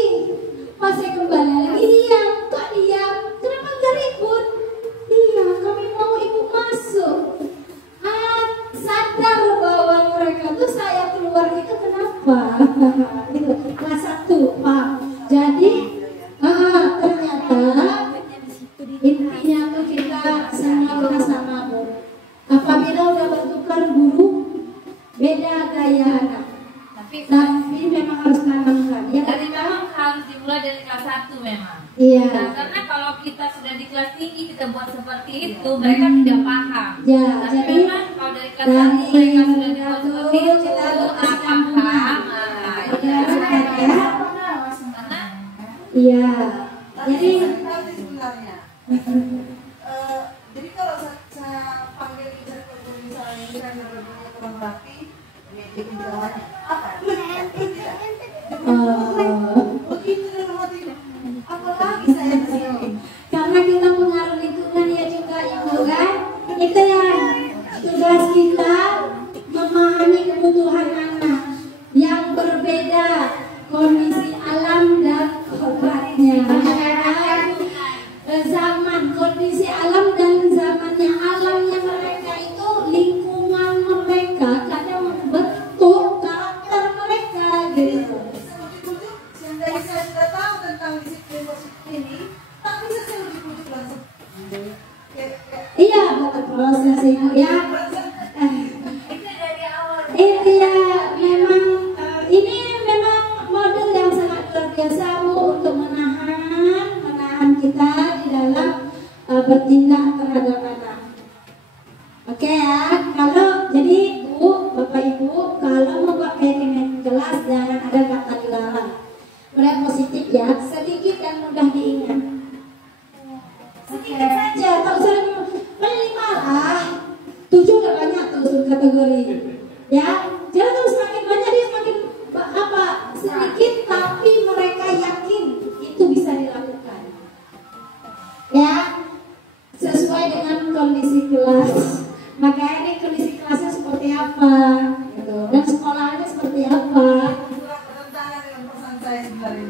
Pas saya kembali lagi diam, kok diam? Kenapa gak ribut? Iya, kami mau ibu masuk. Sadar bahwa mereka tuh saya keluar itu kenapa? Itu kelas 1, Pak. Jadi ternyata intinya tuh kita sama Bu. Apabila udah bertukar guru, beda gaya anak. Tapi memang harus tanamkan. Ya, Jadi memang harus dimulai dari kelas 1 memang. Iya. Nah, karena kalau kita sudah di kelas tinggi kita buat seperti itu, mereka tidak paham. Ya, Tapi jadi memang kalau dari kelas 1 mereka sudah dibuat seperti itu, kita paham. Karena Iya. Jadi sebenarnya. Jadi kalau saya panggil misalnya berbuat kurang rapi, jadi jawabannya apa? Tidak. Begitu dalam hati. Apalagi saya di sini. Karena kita pengaruh lingkungan ya juga Ibu kan. Itu yang tugas kita memahami kebutuhan anak yang berbeda kondisi alam dan kodratnya. Zaman kondisi alam dan zamannya alamnya mereka itu lingkungan mereka kadang membentuk karakter mereka gitu. Ujuk-ujuk, yang dari saya sudah tahu tentang disiplin positif ini, tapi saya ujuk-ujuk langsung. Iya, betul proses Ibu ya. Itu dari awal. Ini ya memang ini memang model yang sangat luar biasa Bu untuk menahan kita di dalam bertindak terhadap anak. Oke ya, kalau jadi Bu, Bapak Ibu, kalau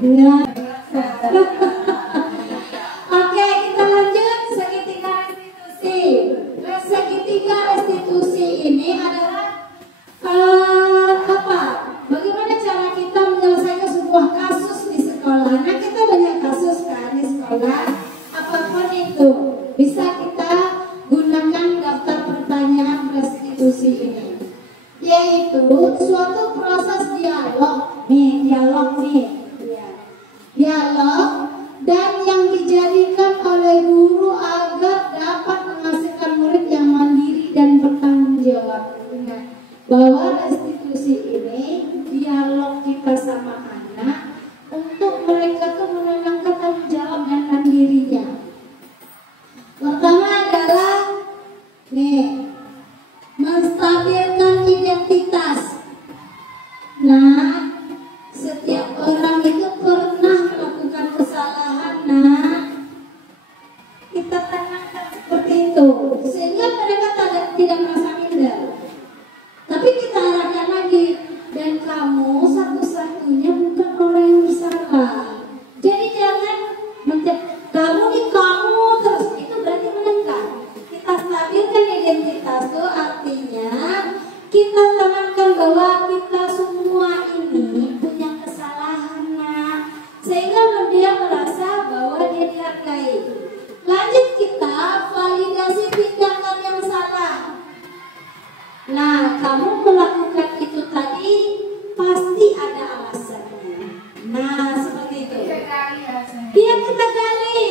Ya. Oke, kita lanjut segitiga restitusi. Segitiga restitusi ini adalah apa? Bagaimana cara kita menyelesaikan sebuah kasus di sekolah? Nah, kita banyak kasus kan di sekolah. Apapun itu bisa kita gunakan daftar pertanyaan restitusi ini, yaitu suatu proses dialog dan yang dijadikan oleh guru agar dapat menghasilkan murid yang mandiri dan bertanggung jawab. Ingat bahwa restitusi ini dialog kita sama anak untuk mereka tuh menanamkan tanggung jawab dan mandirinya. Pertama adalah menstabilkan identitas. Nah, setiap orang itu pernah melakukan kesalahan. Nah, kita tanamkan seperti itu sehingga mereka tidak merasa minder. Tapi kita arahkan lagi, dan kamu satu-satunya bukan orang yang bersalah. Jadi jangan kamu terus, itu berarti menekan. Kita stabilkan identitas itu artinya kita tanamkan bahwa kita semua ini punya kesalahan, sehingga dia merasa bahwa dia dihargai. Lanjut kita validasi tindakan yang salah. Nah, kamu melakukan itu tadi pasti ada alasannya. Nah, seperti itu. Dia kita gali.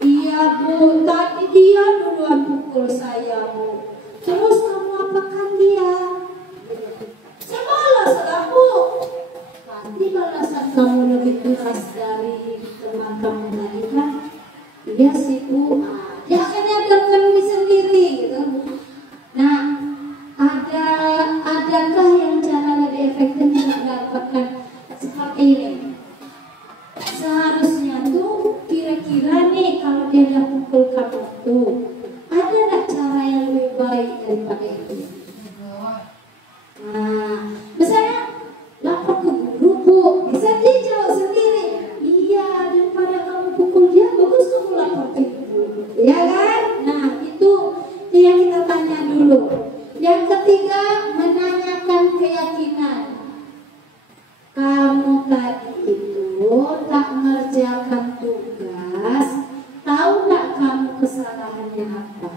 Iya Bu, tadi dia duluan pukul saya Bu. Terus kamu apakan dia? Saya balas enggak Bu? Pasti balasan kamu lebih keras dari teman kamu tadi kan? Iya sih Bu. Ya akhirnya berkendali sendiri gitu. Nah, adakah yang cara lebih efektif mendapatkan seperti ini? Seharusnya tuh kira-kira nih kalau dia udah pukul kamu tuh ada nggak cara yang lebih baik daripada itu? Nah, misalnya lapor ke guru Bu, bisa dia jawab sendiri. Iya, daripada kamu pukul dia, bagus kamu lapor ke ibu, ya kan? Nah, itu yang kita tanya dulu. Yang ketiga, menanyakan keyakinan. Kamu tadi itu tak mengerjakan tugas, tahu nggak kamu kesalahannya apa?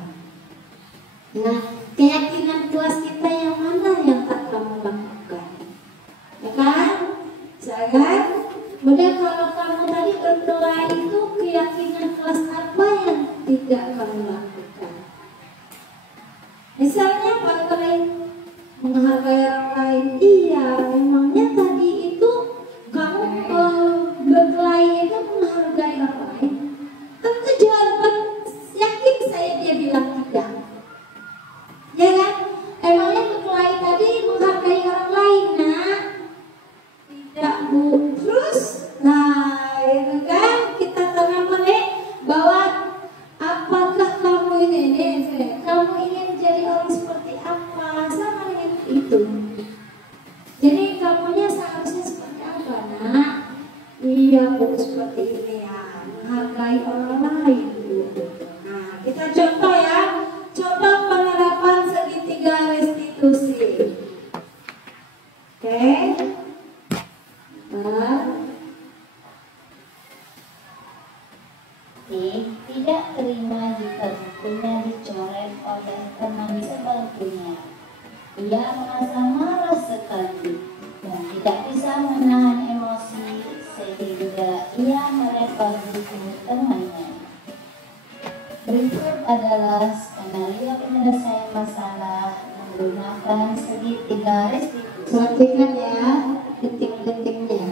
Nah, keyakinan kelas kita yang mana yang tak kamu lakukan? Ya kan? Jangan. Kemudian kalau kamu tadi berdoa itu keyakinan kelas apa yang tidak kamu lakukan? Misalnya menghargai orang lain, iya, memangnya tadi itu kamu berkelahi itu menghargai orang lain? Tentu jawaban yakin saya dia bilang tidak, ya kan? Emangnya berkelahi tadi menghargai orang lain? Nah, tidak Bu. Terus, nah itu kan kita tanamkan bahwa apakah kamu ini kamu ingin jadi orang seperti apa, sama dengan itu. Jadi kamunya seharusnya seperti apa? Nah, iya Bu, seperti ini ya, menghargai orang lain Bu. Nah, kita contoh ya, contoh penerapan segitiga restitusi. Oke. Tidak terima jika bukunya dicoret oleh teman sebangkunya. Ia merasa marah sekali dan tidak bisa menahan emosi sehingga ia melempar buku temannya. Berikut adalah skenario penyelesaian masalah menggunakan segitiga restitusi. Perhatikan ya detik-detiknya.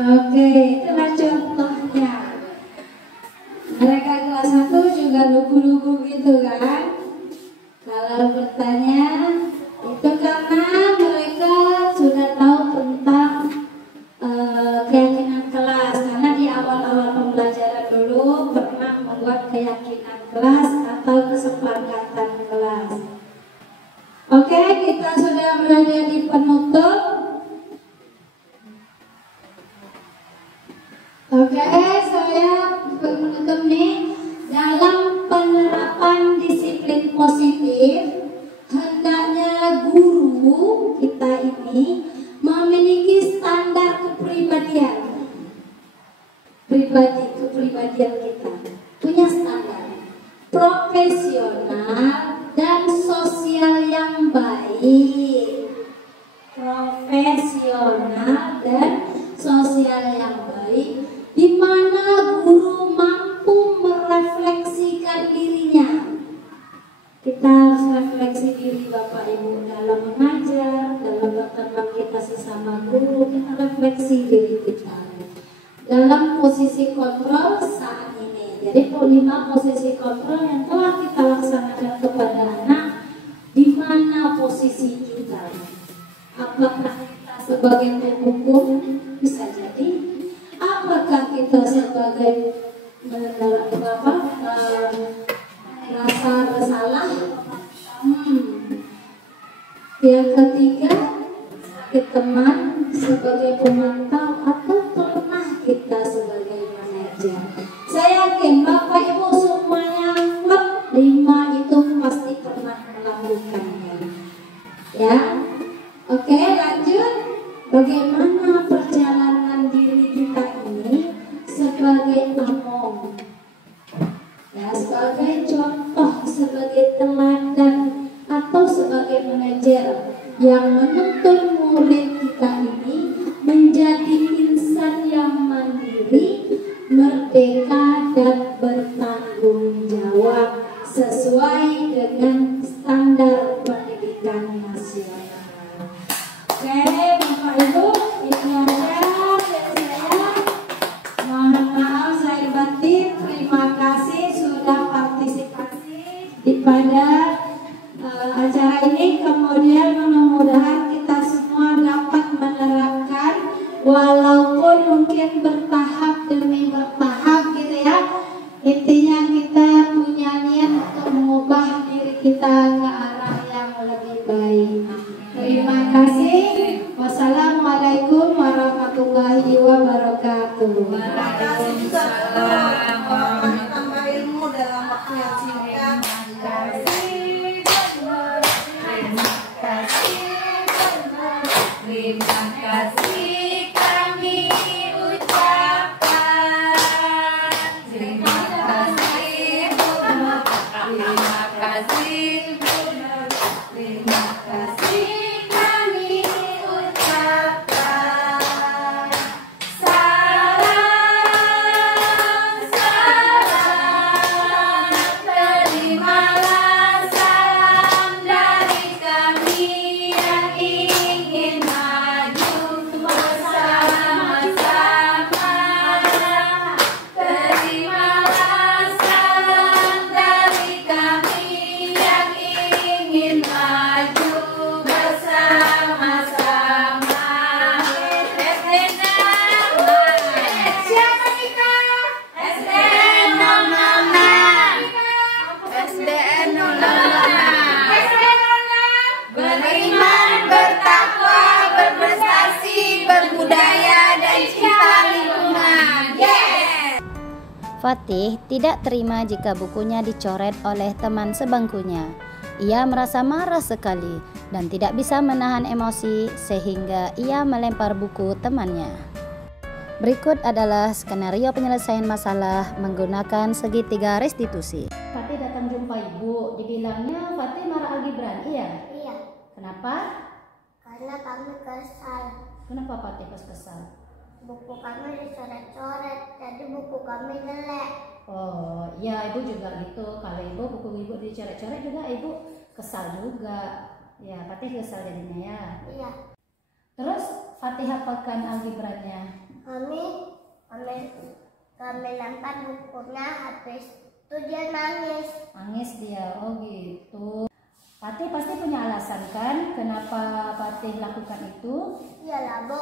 Oke, itulah contohnya. Mereka kelas 1 juga lugu-lugu gitu kan. Kalau bertanya, itu karena mereka sudah tahu tentang keyakinan kelas. Karena di awal-awal pembelajaran dulu pernah membuat keyakinan kelas atau kesepakatan kelas. Oke, kita sudah berada di penutup. Oke, saya menutup nih. Dalam penerapan disiplin positif, hendaknya guru kita ini memiliki standar kepribadian. Kepribadian kita punya standar profesional dan sosial yang baik. Profesional dan sosial yang baik, di mana guru mampu merefleksikan dirinya. Kita harus refleksi diri Bapak Ibu dalam mengajar, dalam berteman kita sesama guru, kita refleksi diri kita. Dalam posisi kontrol saat ini, jadi 5 posisi kontrol yang telah kita laksanakan kepada anak, di mana posisi kita? Apakah kita sebagai penghukum? Bisa jadi. Apakah kita sebagai rasa bersalah? Yang ketiga, sebagai teman, sebagai pemantau, atau pernah kita sebagai manajer. Saya yakin Bapak Ibu semuanya klub 5 itu pasti pernah melakukannya. Ya, oke, lanjut. Bagaimana perjalanan diri kita ini sebagai among, ya, sebagai contoh, sebagai teladan, atau sebagai manajer yang menuntun murid kita ini menjadi insan yang mandiri, merdeka, dan bertanggung jawab sesuai dengan standar pendidikan kemudian mudah-mudahan kita semua dapat menerapkan walaupun mungkin bertahap demi bertahap gitu ya. Intinya kita punya niat untuk mengubah diri kita ke arah yang lebih baik. Terima kasih. Wassalamualaikum warahmatullahi wabarakatuh. Terima kasih juga tambah ilmu dalam waktu yang singkat. Terima kasih kami ucapkan. Terima kasih, terima kasih, terima kasih kami ucapkan. Salam, salam, terimalah salam dari kami yang ingin maju bersama-sama. Terimalah salam dari kami yang ingin maju bersama-sama. Siapa Nika? SDN Nona. SDN Nona. Beriman, bertakwa, berprestasi, berbudaya, dan cinta lingkungan. Yes! Fatih tidak terima jika bukunya dicoret oleh teman sebangkunya. Ia merasa marah sekali dan tidak bisa menahan emosi sehingga ia melempar buku temannya. Berikut adalah skenario penyelesaian masalah menggunakan segitiga restitusi. Fatih datang jumpa ibu, dibilangnya Fatih marah algebra, iya? Iya, Kenapa? karena kami kesal. Kenapa Fatih kesal? Buku kami dicoret-coret, jadi buku kami jelek. Oh, ya ibu juga gitu. Kalau buku ibu dicoret-coret juga ibu kesal juga. Ya, Fatih kesal jadinya ya. Iya, Terus Fatih hafalkan algebranya. kami lempar bukunya, habis itu dia nangis. Nangis dia, oh gitu. Fatih pasti punya alasan kan kenapa Fatih lakukan itu? Iyalah, Bu.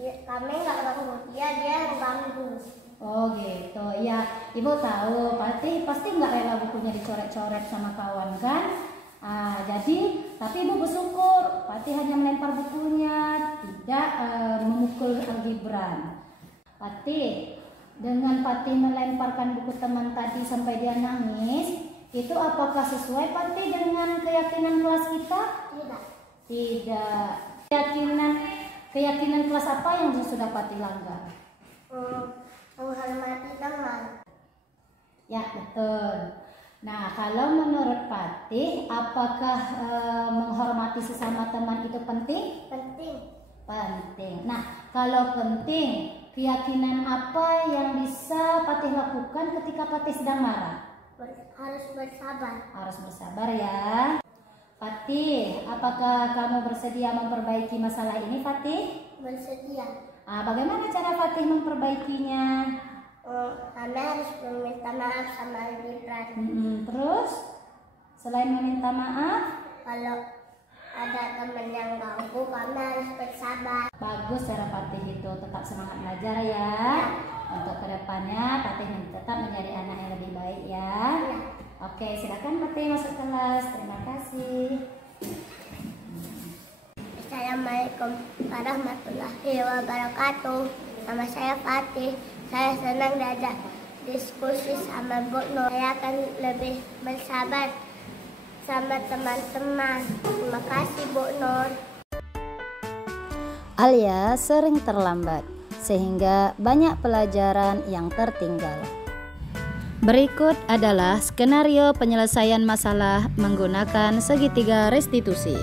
Kami nggak ganggu dia yang ganggu. Oh gitu, ya ibu tahu Fatih pasti nggak rela bukunya dicoret-coret sama kawan kan? Jadi, tapi ibu bersyukur Fatih hanya melempar bukunya, tidak memukul algebra. Fatih, dengan Fatih melemparkan buku teman tadi sampai dia nangis, itu apakah sesuai Fatih dengan keyakinan kelas kita? Tidak. Tidak. Keyakinan kelas apa yang sudah Fatih langgar? Menghormati teman. Ya, betul. Nah, kalau menurut Fatih, apakah menghormati sesama teman itu penting? Penting. Penting. Nah, kalau penting, keyakinan apa yang bisa Fatih lakukan ketika Fatih sedang marah? Harus bersabar. Harus bersabar ya. Fatih, apakah kamu bersedia memperbaiki masalah ini, Fatih? Bersedia. Bagaimana cara Fatih memperbaikinya? Kami harus meminta maaf sama algebra. Terus, selain meminta maaf, Kalau ada teman yang ganggu, kami harus bersabar. bagus cara Fatih itu, tetap semangat belajar ya. Untuk kedepannya Fatih tetap menjadi anak yang lebih baik ya. Oke, silakan Fatih masuk kelas. Terima kasih. Assalamualaikum warahmatullahi wabarakatuh. Nama saya Fatih. Saya senang diajak diskusi sama Bu Nur. Saya akan lebih bersabar sama teman-teman. Terima kasih Bu Nur. Alia sering terlambat, sehingga banyak pelajaran yang tertinggal. Berikut adalah skenario penyelesaian masalah menggunakan segitiga restitusi.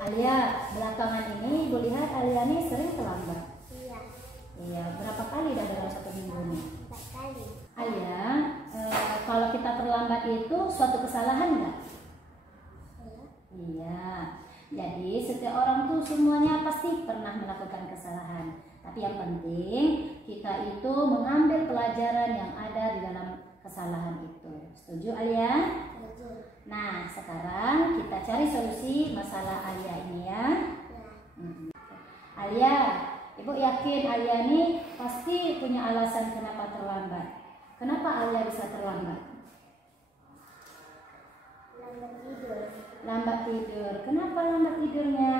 Alia, belakangan ini Ibu lihat Alia ini sering terlambat. Iya, berapa kali dalam satu minggu ini? 4 kali. Alia, kalau kita terlambat itu suatu kesalahan nggak? Iya. Jadi setiap orang tuh semuanya pasti pernah melakukan kesalahan. Tapi yang penting kita itu mengambil pelajaran yang ada di dalam kesalahan itu. Setuju Alia? Nah, sekarang kita cari solusi masalah Alia ini ya. Alia, Ibu yakin Alia ini pasti punya alasan kenapa terlambat. Kenapa Alia bisa terlambat? Lambat tidur. Kenapa lambat tidurnya?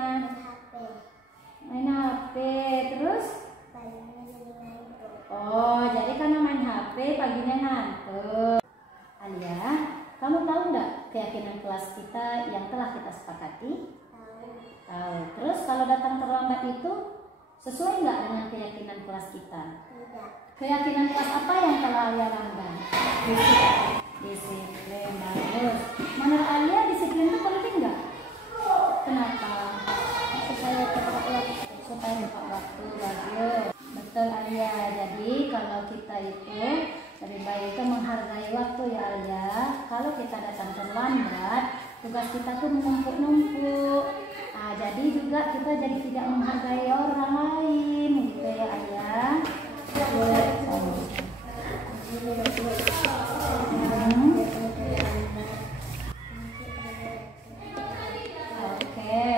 Main HP. Terus? Oh, jadi karena main HP paginya ngantuk. Alia, kamu tahu nggak keyakinan kelas kita yang telah kita sepakati? Tahu. Terus kalau datang terlambat itu sesuai nggak dengan keyakinan kelas kita? Keyakinan kelas apa yang telah Alia langgar? Disiplin. Bagus. Menurut Alia disiplin itu penting nggak? Kenapa? Supaya tepat waktu. Bagus. Betul Alia. Jadi kalau kita itu lebih baik itu menghargai waktu ya Alia. Kalau kita datang terlambat, tugas kita tuh menumpuk-numpuk. Nah, jadi juga kita jadi tidak menghargai orang lain, gitu ya Alia. Oke,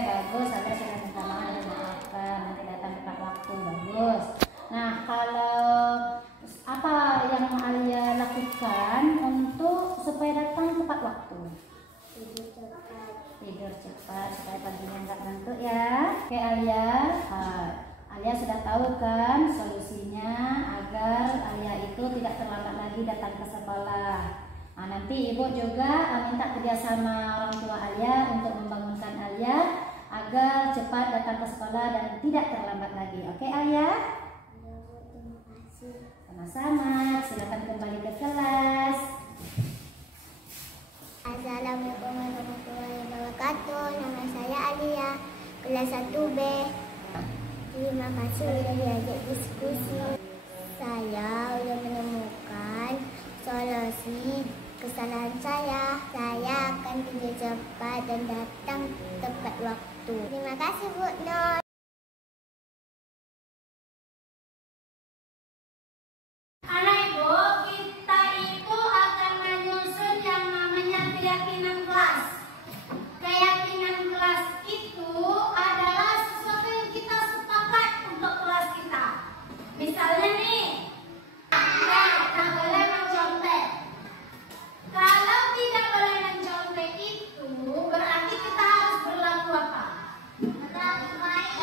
bagus. Alia sudah minta maaf dan maafkan. Nanti datang tepat waktu. Bagus. Nah, kalau apa yang Alia lakukan untuk supaya datang tepat waktu? Tidur cepat supaya paginya nggak ngantuk ya. Oke Alia, Alia sudah tahu kan solusinya agar Alia itu tidak terlambat lagi datang ke sekolah. Nah, nanti Ibu juga minta kerjasama orang tua Alia untuk membangunkan Alia agar cepat datang ke sekolah dan tidak terlambat lagi. Oke Alia? Sama-sama, silakan kembali ke kelas. Assalamualaikum warahmatullahi wabarakatuh. Nama saya Alia, kelas 1B. Terima kasih sudah diajak diskusi. Saya sudah menemukan solusi kesalahan saya. Saya akan kerja cepat dan datang tepat waktu. Terima kasih Bu Nur. Anak Ibu, kita itu akan menyusun yang namanya keyakinan kelas. Keyakinan kelas itu adalah sesuatu yang kita sepakat untuk kelas kita. Misalnya nih, kita tak boleh mencontek. Kalau tidak boleh mencontek itu berarti kita harus berlaku apa? Berlaku baik.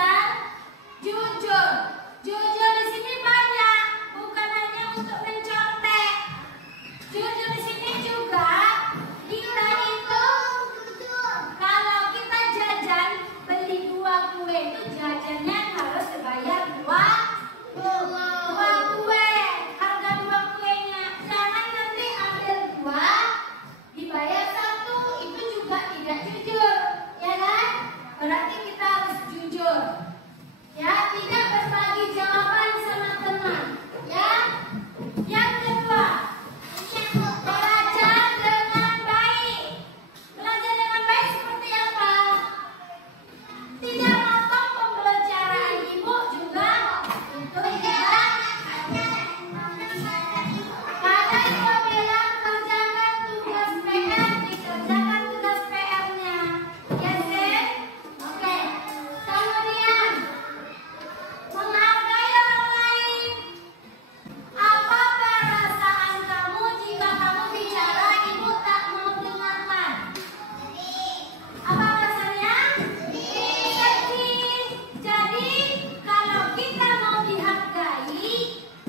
belajar jujur. Jujur di sini banyak, bukan hanya untuk mencontek. Jujur di sini juga kita itu kalau kita jajan beli 2 kue itu jajannya harus dibayar 2 kue. Harga 2 kuenya. Jangan nanti ambil 2 dibayar 1, itu juga tidak jujur, ya kan? Berarti kita harus jujur. Ya, tidak berbagi jawaban sama teman. Ya. Yang kedua, belajar dengan baik. Belajar dengan baik seperti apa? Tidak motong pembelajaran ibu juga itu tidak. Kadang ibu bilang kerjakan tugas PR, dikerjakan tugas PR-nya. Ya, Sen? Oke. Kemudian menghargai orang lain. Apa perasaan kamu jika kamu bicara ibu tak mau dengarkan? Apa rasanya? Sedih. Jadi kalau kita mau dihargai,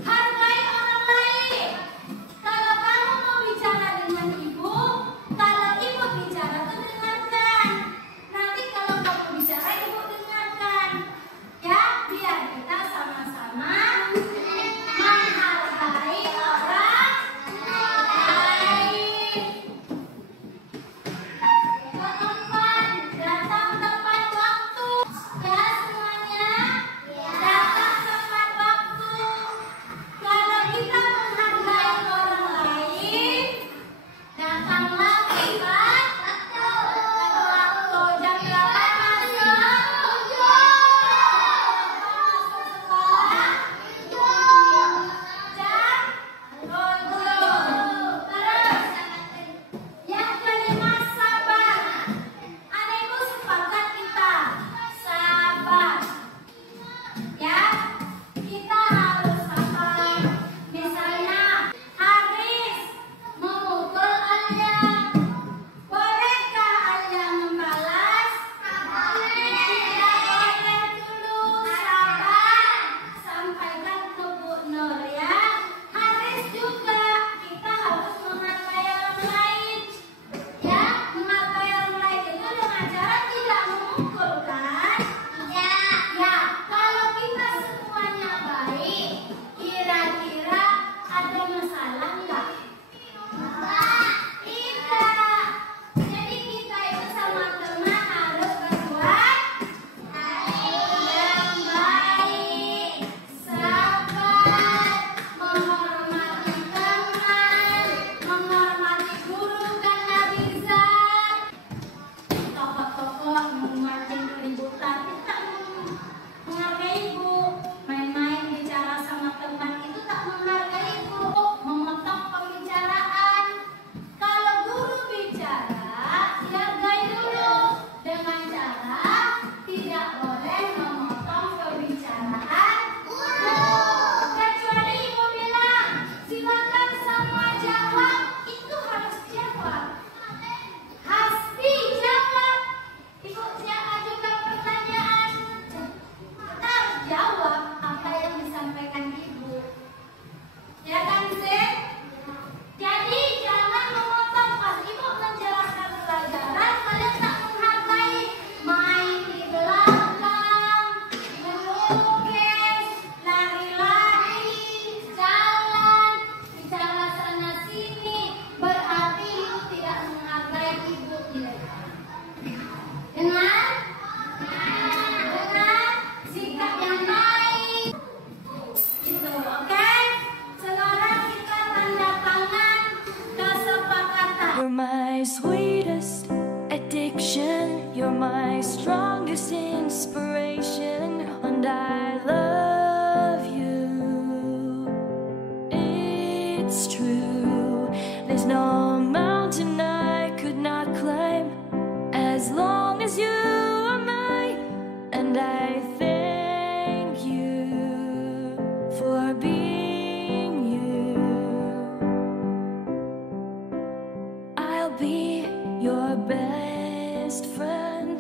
hargai orang lain. Kalau kamu mau bicara dengan ibu, kalau ibu bicara tuh dengarkan. Nanti kalau kamu bicara ibu dengarkan. Ya, biar kita sama-sama menghargai orang lain. Keempat, datang tepat waktu. Ya semuanya, datang tepat waktu. Kalau kita menghargai orang lain, datanglah tepat waktu. Jam berapa masuk? Jam 7. Terus yang kelima, sabar. Ada ibu sepakat kita sabar. Ya, kita harus sabar. Misalnya Haris memukul Alia, bolehkah Alia membalas? Tidak boleh dulu, sabar. Sampaikan ke Bu Nur ya. Haris juga kita harus menghargai orang lain. Ya, menghargai orang lain itu dengan cara tidak memukul kan? Ya. Ya, kalau kita semuanya baik, kira-kira ada masalah nggak? Tidak. Jadi kita itu sama teman harus berbuat yang baik, sabar, menghormati teman, menghormati guru dan nabizat. Tokoh-tokoh memancing keributan, kita menghargai ibu. Main-main bicara sama teman itu tak menghargai ibu. Memotong pembicaraan. Kalau guru bicara, dihargai dulu dengan cara tidak boleh memotong pembicaraan guru. Kecuali ibu bilang, silakan semua jawab, itu harus jawab. Pasti jawab. Ibu ajukan pertanyaan, kita harus jawab apa yang disampaikan ibu. Ya kan, Zek? Jadi jangan memotong pas ibu menjelaskan pelajaran, kalian tak menghargai, main di belakang, melukis, lari-lari, jalan, bicara sana sini, berarti ibu tidak menghargai ibu. Dengan sikap yang baik. Gitu, oke? Sekarang kita tanda tangan kesepakatan. You're my sweetest addiction, you're my strongest inspiration, and I love you. It's true, there's no mountain I could not climb as long as you are mine, and I thank you for being you. I'll be your best friend.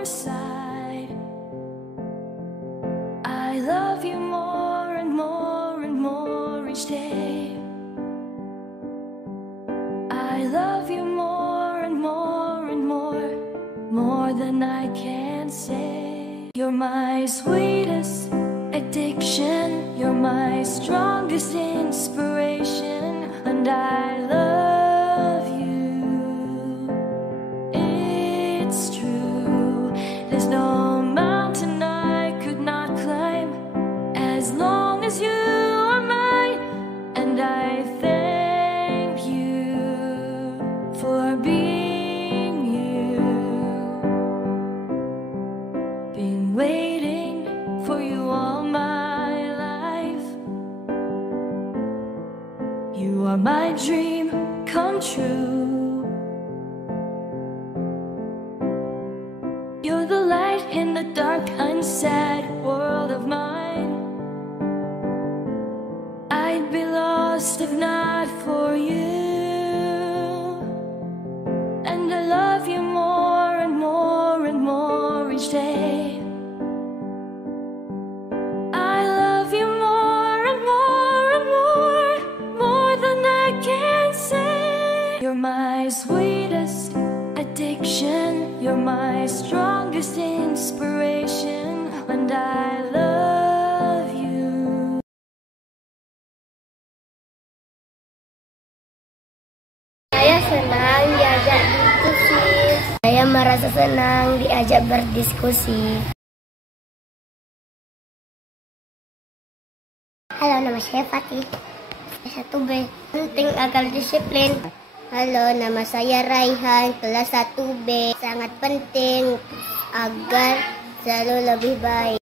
your side. I love you more and more and more each day. I love you more and more and more than I can say. You're my sweetest addiction, you're my strongest inspiration, and I love you. It's true, there's no mountain I could not climb as long as you are mine, and I thank you for being you. Been waiting for you all my life. You are my dream come true. You're the light in the dark, unsad world of mine. I'd be lost if not for you. And I love you more and more and more each day. I love you more and more and more than I can say. You're my sweetest addiction, you're my strongest inspiration, and I love you. Saya senang diajak diskusi. Saya merasa senang diajak berdiskusi. Halo, nama saya Fatih. 1B. Penting agar disiplin. Halo, nama saya Raihan, kelas 1B. Sangat penting agar selalu lebih baik.